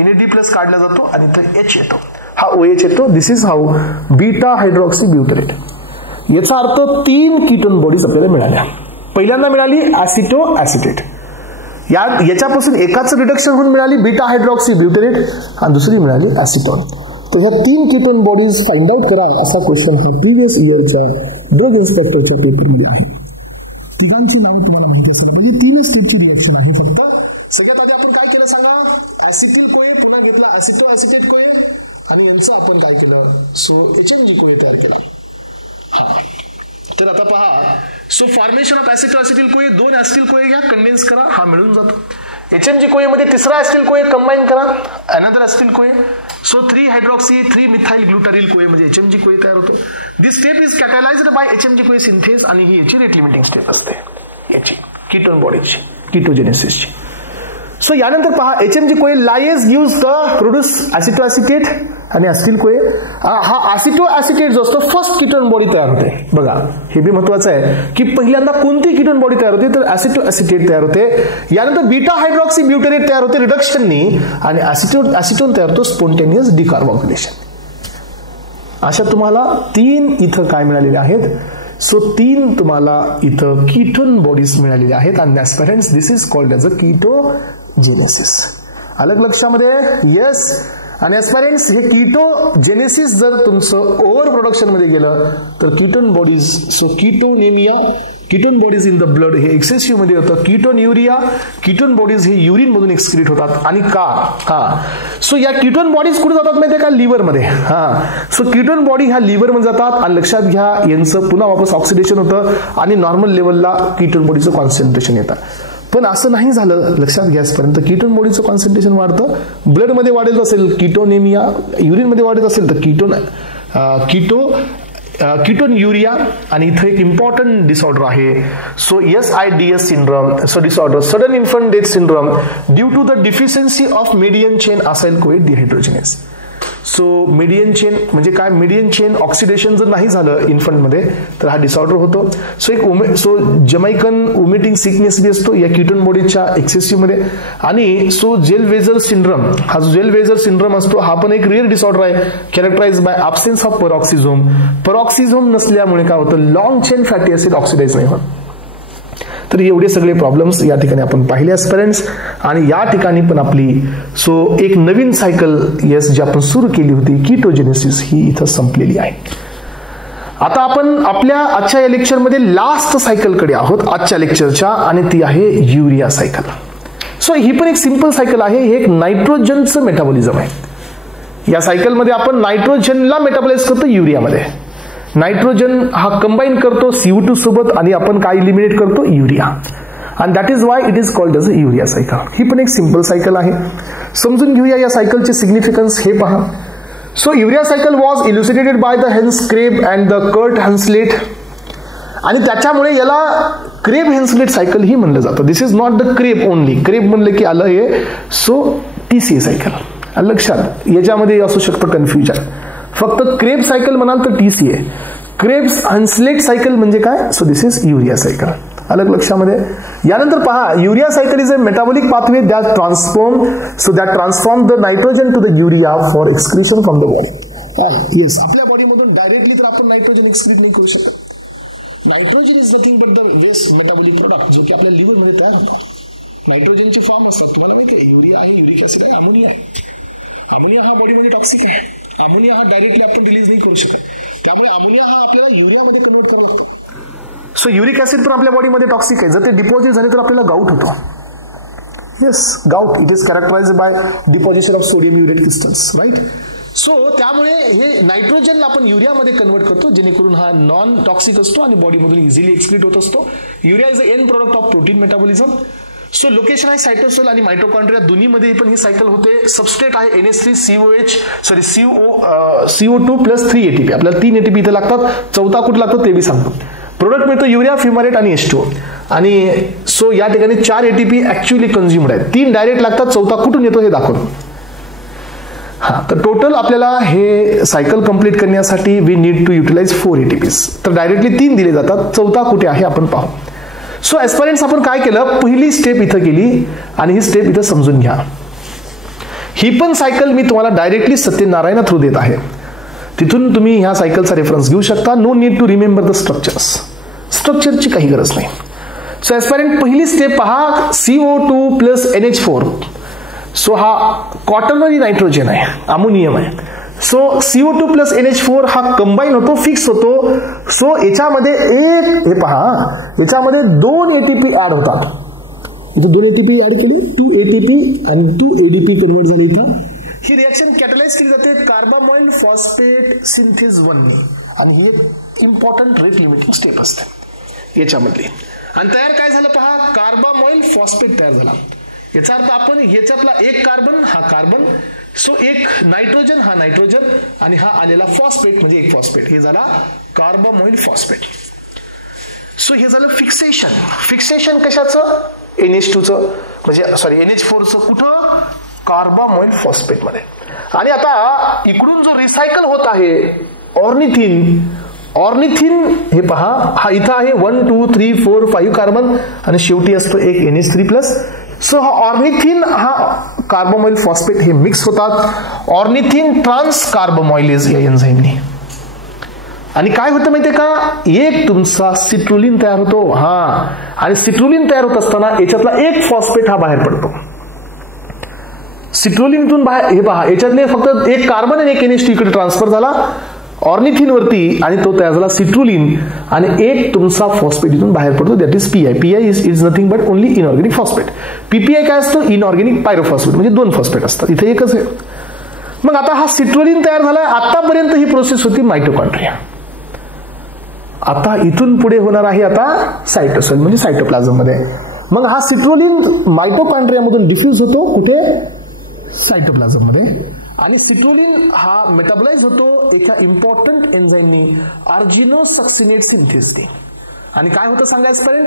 NAD प्लस काढला जातो आणि इथं H येतो, हा OH येतो. दिस इज हाऊ बीटा हायड्रॉक्सी ब्युटेरेट. याचा अर्थ 3 कीटोन बॉडीज आपल्याला मिळाल्या. पहिल्यांदा मिळाली ऍसिटो ऍसिटेट, याच्यापासून एकाच रिडक्शन होऊन मिळाली बीटा हायड्रॉक्सी ब्युटेरेट आणि दुसरी मिळाली ऍसिटोन. तर ह्या 3 कीटोन बॉडीज फाइंड आउट करा असा क्वेश्चन हा प्रिव्हियस इयरचा ड्रग इन्स्पेक्टरच्या पेपरमध्ये आहे. तिघांची नावं तुम्हाला माहिती असेल, म्हणजे 3 स्टेपची रिएक्शन आहे फक्त. सगळ्यात आधी आपण काय केलं सांगा? ऍसिटिल कोए पुन्हा घेतला ऍसिटो ऍसिटेट कोए आणि यांचं आपण काय केलं? सो HMG कोए तयार केला. हा, तर आता पहा. सो फॉर्मेशन ऑफ ऍसिटो ऍसिटिल कोए, 2 ऍसिटिल कोए घ्या, कंडेन्स करा, हा मिळून जातो. HMG कोए मध्ये तिसरा ऍसिटिल कोए कंबाईन करा, अनदर ऍसिटिल कोए. सो 3 हायड्रॉक्सी 3 मिथाइल ग्लुटारिल कोए म्हणजे HMG कोए तयार होतो. This step is catalysed by HMG CoA synthase आणि ही याची रेट लिमिटिंग स्टेप असते याची कीटोन बॉडीची, कीटोजेनेसिसची. सो यानंतर पहा HMG कोए लायेज यूज द प्रोड्यूस ऍसिटो ऍसिटेट आणि ऍसिटिल कोए. हा ऍसिटो ऍसिटेट जो असतो फर्स्ट कीटोन बॉडी तयार होते. बघा हे बी महत्वाचं आहे की पहिल्यांदा कोणती कीटोन बॉडी तयार होते? तर ऍसिटो ऍसिटेट तयार होते. यानंतर बीटा हायड्रॉक्सी ब्युटेरेट तयार होते रिडक्शननी आणि ऍसिटोन तयार होतो स्पॉन्टेनियस डिकार्बोक्सिलेशन. अशा तुम्हाला 3 इथं काय मिळालेले आहेत? सो 3 तुम्हाला इथं कीटोन बॉडीज मिळालेले आहेत आणि aspirants this is called as a ketogenesis. अलग लक्षामध्ये? येस. आणि एस्पिरंट्स हे कीटोजेनेसिस जर तुमचं ओव्हर प्रोडक्शन मध्ये गेलं तर ketone bodies, so ketonemia, ketone bodies in the blood हे एक्सेसिव्ह मध्ये होतं. कीटोन युरिया, कीटोन बॉडीज हे युरिन मधून एक्सक्रीट होतात. आणि का सो या कीटोन बॉडीज कुठे जातात माहितीये का? लिव्हर मध्ये. सो कीटोन बॉडी ह्या लिव्हर मध्ये जातात आणि लक्षात घ्या यांचं पुन्हा वापस ऑक्सिडेशन होतं आणि नॉर्मल लेवलला कीटोन बॉडीचं कॉन्सन्ट्रेशन येतं. पण असं नाही झालं, लक्षात घ्यासपर्यंत कीटोन बॉडीचं कॉन्सन्ट्रेशन वाढतं. ब्लड मध्ये वाढत असेल कीटोनेमिया, युरिन मध्ये वाढत असेल तर कीटोन युरिया. आणि इथं एक इम्पॉर्टंट डिसऑर्डर आहे. So SIDS syndrome, so disorder sudden infant death syndrome due to the deficiency of median chain acyl CoA dehydrogenase. So median chain म्हणजे काय? मीडियन चेन ऑक्सिडेशन जर नाही झालं इन्फंट मध्ये तर हा डिसऑर्डर होतो. सो जमैकन वोमिटिंग सिकनेस बी असतो या कीटोन बॉडीच्या एक्सेसिव्ह मध्ये. आणि सो जेल-वेजर सिंड्रोम, हा जो जेल-वेजर सिंड्रोम असतो हा पण एक रेअर डिसऑर्डर आहे, कॅरेक्टराइज बाय ॲब्सेन्स ऑफ पेरॉक्सिझोम. पेरॉक्सिझोम नसल्यामुळे काय होतं? Long chain fatty acid oxidise नाही होत. तर एवढे सगळे प्रॉब्लेम्स या ठिकाणी आपण पाहिले एस्पिरंट्स. आणि या ठिकाणी पण आपली एक नवीन सायकल जी आपण सुरू केली होती कीटोजेनेसिस ही इथं संपलेली आहे. आता आपण आपल्या आजच्या या लेक्चरमध्ये लास्ट सायकलकडे आहोत आजच्या लेक्चरच्या, आणि ती आहे युरिया सायकल. सो ही पण एक सिंपल सायकल आहे. हे एक नायट्रोजनचं मेटाबॉलिझम आहे. या सायकलमध्ये आपण नायट्रोजनला मेटाबॉलाइज करतो युरियामध्ये. नायट्रोजन हा कंबाईन करतो CO2 सोबत आणि आपण काय इलिमिनेट करतो? युरिया. आणि that is why it is called as a urea cycle. ही पण एक सिंपल सायकल आहे. समजून घेऊया या सायकलचे सिग्निफिकन्स. हे पहा. So urea cycle was elucidated by the Hans Krebs and the Kurt Henseleit. आणि त्याच्यामुळे याला क्रेब हेन्सलेट सायकल ही म्हणलं जातं. This is not the Krebs only. Krebs म्हणलं की आलं हे. So TCA cycle. लक्षात याच्यामध्ये असू शकतं कन्फ्युजन. फक्त क्रेब सायकल म्हणाल तर TCA. क्रेब्स हन्सलेट सायकल म्हणजे काय? So this is urea cycle. अलग लक्षामध्ये. यानंतर पहा, urea cycle is a metabolic pathway that transform the nitrogen to the urea for excretion from the body. Yes, आपल्या बॉडीमधून डायरेक्टली तर आपण नायट्रोजन एक्सक्रीट नाही करू शकत. Nitrogen is nothing but the waste metabolic product जो की आपल्या लिव्हर मध्ये तयार होतो. नायट्रोजनचे फॉर्म असतात. तुम्हाला माहिती आहे युरिया आहे, युरिक ऍसिड आहे, अमोनिया आहे. अमोनिया हा बॉडीमध्ये टॉक्सिक आहे. अमोनिया हा डायरेक्टली आपण रिलीज नाही करू शकत. त्यामुळे अमोनिया हा आपल्याला युरियामध्ये कन्वर्ट करावा लागतो. सो युरिक ऍसिड पण आपल्या बॉडीमध्ये टॉक्सिक आहे. जर ते डिपॉझिट झाले तर आपल्याला गाऊट होतो. Yes, gout. It is characterize by deposition of sodium urate crystals, right. So त्यामुळे हे नायट्रोजन आपण युरियामध्ये कन्वर्ट करतो जेणेकरून हा नॉन टॉक्सिक असतो आणि बॉडीमधून इझिली एक्सक्रीट होत असतो. Urea is the end product of protein metabolism. So location आहे सायटोसेल आणि मायटोकॉन्ड्रिया दोन्हीमध्ये पण ही सायकल होते. सबस्ट्रेट आहे CO2 प्लस 3 ATP. आपल्याला 3 ATP इथे लागतात. चौथा कुठं लागतो ते बी सांगतो. प्रोडक्ट मिळतो युरिया, फ्युमारेट आणि H2O. आणि सो या ठिकाणी 4 ATP ऍक्च्युअली कन्झ्युम्ड आहेत. 3 डायरेक्ट लागतात. चौथा कुठून येतो हे दाखवतो. तर टोटल आपल्याला हे सायकल कंप्लीट करण्यासाठी we need to utilise 4 ATPs. तर डायरेक्टली 3 दिले जातात. चौथा कुठे आहे आपण पाहू. सो एस्पिरंट्स आपण काय केलं? पहिली स्टेप इथं केली आणि ही स्टेप इथं समजून घ्या. ही पण सायकल मी तुम्हाला डायरेक्टली सत्यनारायण थ्रू देत आहे. तिथून तुम्ही ह्या सायकलचा रेफरन्स घेऊ शकता. No need to remember the स्ट्रक्चरची काही गरज नाही. सो एस्पिरंट पहिली स्टेप पहा. CO2 plus NH4. सो हा क्वाटर्नरी नायट्रोजन आहे, अमोनियम आहे. सो CO2 प्लस NH4 हा कंबाईन होतो, फिक्स होतो. सो याच्यामध्ये हे पहा, याच्यामध्ये 2 ATP ऍड होतात. इथे 2 ATP ऍड केली, 2 ATP आणि 2 ADP कन्वर्ट झाले. इथं ही रिएक्शन कॅटलाइज केली जाते कार्बामॉइल फॉस्फेट सिंथेज 1 ने. आणि ही एक इम्पॉर्टंट रेट लिमिटिंग स्टेप असते याच्यामध्ये. आणि तयार काय झालं पहा, कार्बामॉइल फॉस्फेट तयार झाला. याचा अर्थ आपण याच्यातला एक कार्बन हा कार्बन, सो एक नायट्रोजन हा नायट्रोजन आणि हा आलेला फॉस्फेट म्हणजे एक फॉस्फेट, हे झाला कार्बामॉइल फॉस्फेट. सो हे झालं फिक्सेशन. फिक्सेशन कशाचं? NH2चं म्हणजे सॉरी NH4चं कुठं? कार्बामॉइल फॉस्फेट मध्ये. आणि आता इकडून जो रिसायकल होत आहे ऑर्निथिन, ऑर्निथिन हे पहा, हा इथं आहे 1 2 3 4 5 कार्बन आणि शेवटी असतो एक NH3 प्लस. सो हा ऑर्निथिन हा कार्बामॉइल फॉस्फेट हे मिक्स होतात ऑर्निथिन ट्रान्स कार्बामॉइलेज या एन्झाईमने. आणि काय होतं माहितीये का, एक तुमचा सिट्रुलिन तयार होतो. हा, आणि सिट्रुलिन तयार होत असताना याच्यातला एक फॉस्फेट हा बाहेर पडतो. सिट्रुलिनतून बाहेर हे पहा, याच्यातले फक्त एक कार्बन आणि एक NH2 इकडे ट्रान्सफर झाला. ऑर्निथिन वरती आणि तो तयार झाला सिट्रुलिन आणि एक तुमचा फॉस्फेट इथून बाहेर पडतो, that is PI. PI is nothing but only inorganic phosphate. PPI काय असतं? इनऑर्गॅनिक पायरोफॉस्फेट, म्हणजे 2 फॉस्फेट असतात, इथे एकच आहे. मग आता हा सिट्रुलिन तयार झालाय. आतापर्यंत ही प्रोसेस होती मायटोकॉन्ड्रिया. आता इथून पुढे होणार आहे आता सायटोसेल म्हणजे सायटोप्लाझम मध्ये. मग हा सिट्रुलिन मायटोकॉन्ड्रियामधून डिफ्यूज होतो कुठे? सायटोप्लाझम मध्ये. आणि सिट्रुलिन हा मेटाबोलाइज होतो एका इम्पॉर्टंट एन्झाईमनी, आर्जिनोसक्सिनेट सिंथेसने. आणि काय होतं सांगायचं?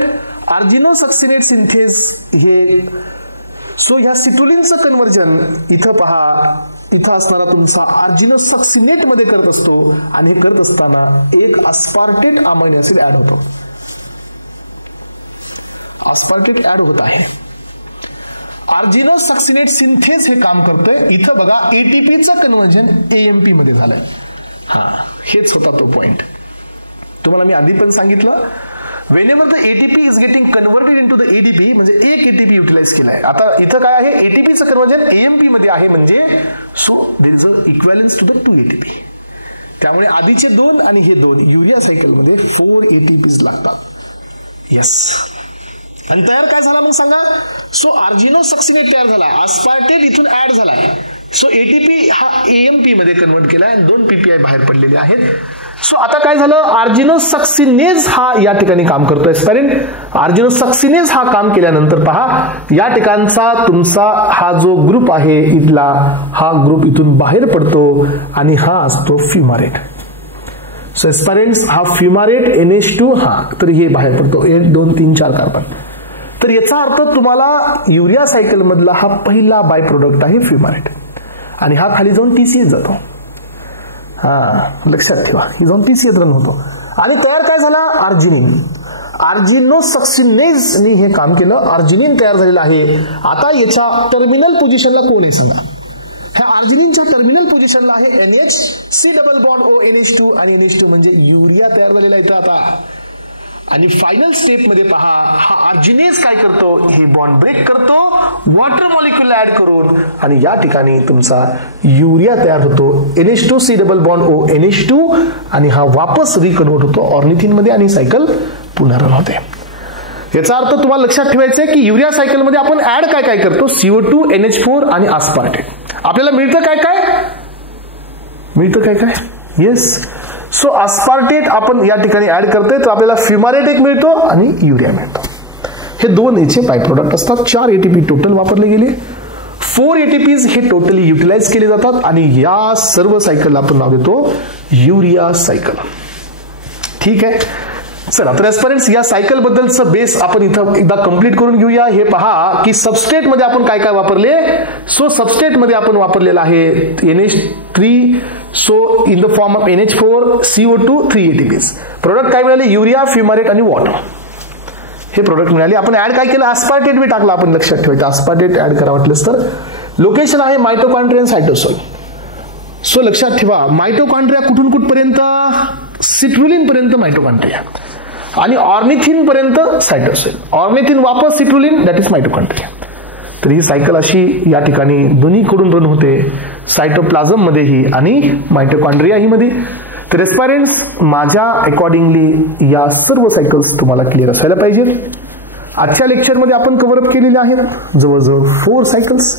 आर्जिनोसक्सिनेट सिंथेस हे. सो ह्या सिट्रुलिनचं कन्व्हर्जन इथं पहा, इथं असणारा तुमचा आर्जिनोसक्सिनेट मध्ये करत असतो आणि हे करत असताना एक अस्पार्टेट अमायनो ऍसिड ऍड होतो. अस्पार्टेट ऍड होत आहे. आर्जिनोसक्सिनेट सिंथेस हे काम करतोय. इथं बघा एटीपीचं कन्व्हर्जन एएमपी मध्ये झालंय. हेच होता तो पॉइंट. तुम्हाला मी आधी पण सांगितलं, whenever the ATP is getting converted into the ADP म्हणजे एक ATP युटिलाइज केलाय. आता इथं काय आहे? ATPचं कन्व्हर्जन AMP मध्ये आहे, म्हणजे so there is a equivalence to the 2 ATP. त्यामुळे आधीचे 2 आणि हे 2 युरिया सायकल मध्ये 4 ATPs लागतात. येस. आणि तयार काय झाला मग सांगा? सो आर्जिनोसक्सिनेट तयार झाला, अस्पार्टेट इथून ऍड झालाय. सो ATP हा AMP मध्ये कन्वर्ट केलाय आणि 2 PPI बाहेर पडलेले आहेत. सो आता काय झालं? आर्जिनोसक्सिनेज हा या ठिकाणी काम करतोय. एस्पायरेंट आर्जिनोसक्सिनेज हा काम केल्यानंतर पहा या ठिकाणचा तुमचा हा जो ग्रुप आहे इथला, हा ग्रुप इथून बाहेर पडतो आणि हा असतो फ्युमारेट. सो एस्पायरेंट्स हा फ्युमारेट NH2 हा तर हे बाहेर पडतो 1 2 3 4 कार्बन. तर याचा अर्थ तुम्हाला युरिया सायकल मधला हा पहिला बाय प्रोडक्ट आहे फ्युमारेट आणि हा खाली जाऊन TCS जातो. लक्षात ठेवा, ही जाऊन TCS रन होतो. आणि तयार काय झाला? अर्जिनिन. आर्जिनोसक्सिनेजने हे काम केलं, अर्जिनिन तयार झालेलं आहे. आता याच्या टर्मिनल पोझिशनला कोण आहे सांगा? ह्या अर्जिनिनच्या टर्मिनल पोझिशनला आहे NH, double bond O NH2 आणि NH2 म्हणजे युरिया तयार झालेला आहे आता. आणि फायनल स्टेप मध्ये पहा हा अर्जिनेज काय करतो? हे बॉन्ड ब्रेक करतो वॉटर मॉलिक्यूल ऍड करून आणि या ठिकाणी तुमचा युरिया तयार होतो. NH2 double bond O NH2 आणि हा वापस रिकन्वर्ट होतो ऑर्निथिन मध्ये आणि सायकल पुन्हा रन होते. याचा अर्थ तुम्हाला लक्षात ठेवायचं आहे की युरिया सायकल मध्ये आपण ऍड काय काय करतो? CO2 NH4 आणि अस्पार्टेट. आपल्याला मिळतं काय काय? मिळतं काय काय? येस. सो अस्पार्टेट आपण या ठिकाणी ऍड करतोय तर आपल्याला फ्युमारेट एक मिळतो आणि युरिया मिळतो. हे 2 याचे बाय प्रोडक्ट असतात. 4 ATP टोटल वापरले गेले. 4 ATPs हे टोटली युटिलाइज केले जातात आणि या सर्व सायकलला आपण नाव देतो युरिया सायकल. ठीक आहे. चला तर एस्पिरंट्स या सायकल बद्दलचं बेस आपण इथं एकदा कंप्लीट करून घेऊया. हे पहा की सबस्ट्रेट मध्ये आपण काय काय वापरले. सो सबस्ट्रेट मध्ये आपण वापरलेला आहे NH3 so in the form of NH4 CO2 3 ATPs. Product काय मिळाले? युरिया, फ्युमारेट आणि वॉटर हे प्रोडक्ट मिळाले. आपण ऍड काय केलं? अस्पार्टेट बी टाकलं. आपण लक्षात ठेवायचं अस्पार्टेट ऍड करा वाटलंच तर. लोकेशन आहे मायटोकॉन्ड्रिया आणि सायटोसोल. सो लक्षात ठेवा मायटोकॉन्ड्रिया कुठून कुठपर्यंत? सिट्रुलिन पर्यंत मायटोकॉन्ड्रिया आणि ऑर्निथिन पर्यंत सायटोसेल. ऑर्निथिन वापस सिट्रुलिन दॅट इज मायटोकॉन्ड्रिया. तर ही सायकल अशी या ठिकाणी दोन्हीकडून रन होते, सायटोप्लाझम मध्येही आणि मायटोकॉन्ड्रिया ही मध्ये. तर एस्पायरेंट्स माझ्या अकॉर्डिंगली या सर्व सायकल्स तुम्हाला क्लिअर असायला पाहिजेत. आजच्या लेक्चरमध्ये आपण कव्हर अप केलेले आहेत जवळजवळ 4 सायकल्स.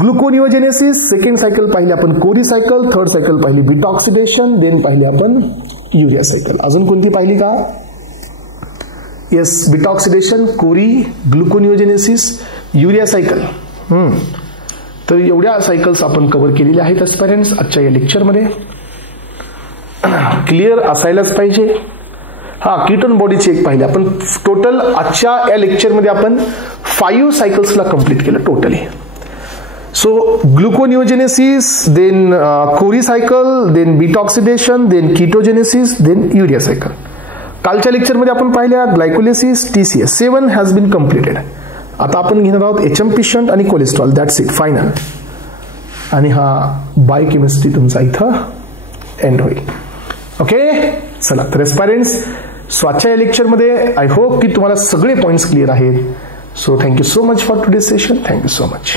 ग्लुकोनिओजेनेसिस, सेकंड सायकल पाहिली आपण कोरी सायकल, थर्ड सायकल पाहिली बीटा ऑक्सिडेशन, देन पाहिली आपण युरिया सायकल. अजून कोणती पाहिली का? येस, बीटा ऑक्सिडेशन, कोरी, ग्लुकोनिओजेनेसिस, युरिया सायकल. तर एवढ्या सायकल्स आपण कव्हर केलेल्या आहेत एस्पिरंट्स आजच्या या लेक्चरमध्ये. क्लिअर असायलाच पाहिजे. कीटोन बॉडीची एक पाहिली आपण. टोटल आजच्या या लेक्चरमध्ये आपण 5 सायकल्सला कंप्लीट केलं totally. So gluconeogenesis, then Cori cycle, then beta oxidation, then ketogenesis, then urea cycle. कालच्या लेक्चरमध्ये आपण पाहिल्या glycolysis, TCS. 7 has been completed. आता आपण घेणार आहोत HMP शंट आणि कोलेस्ट्रॉल. That's it, final. आणि हा बायोकेमिस्ट्री तुमचा इथं एंड होईल. ओके, चला तर एस्पायरंट्स आजच्या या लेक्चरमध्ये आय होप की तुम्हाला सगळे पॉइंट्स क्लिअर आहेत. So thank you so much for today session. Thank you so much.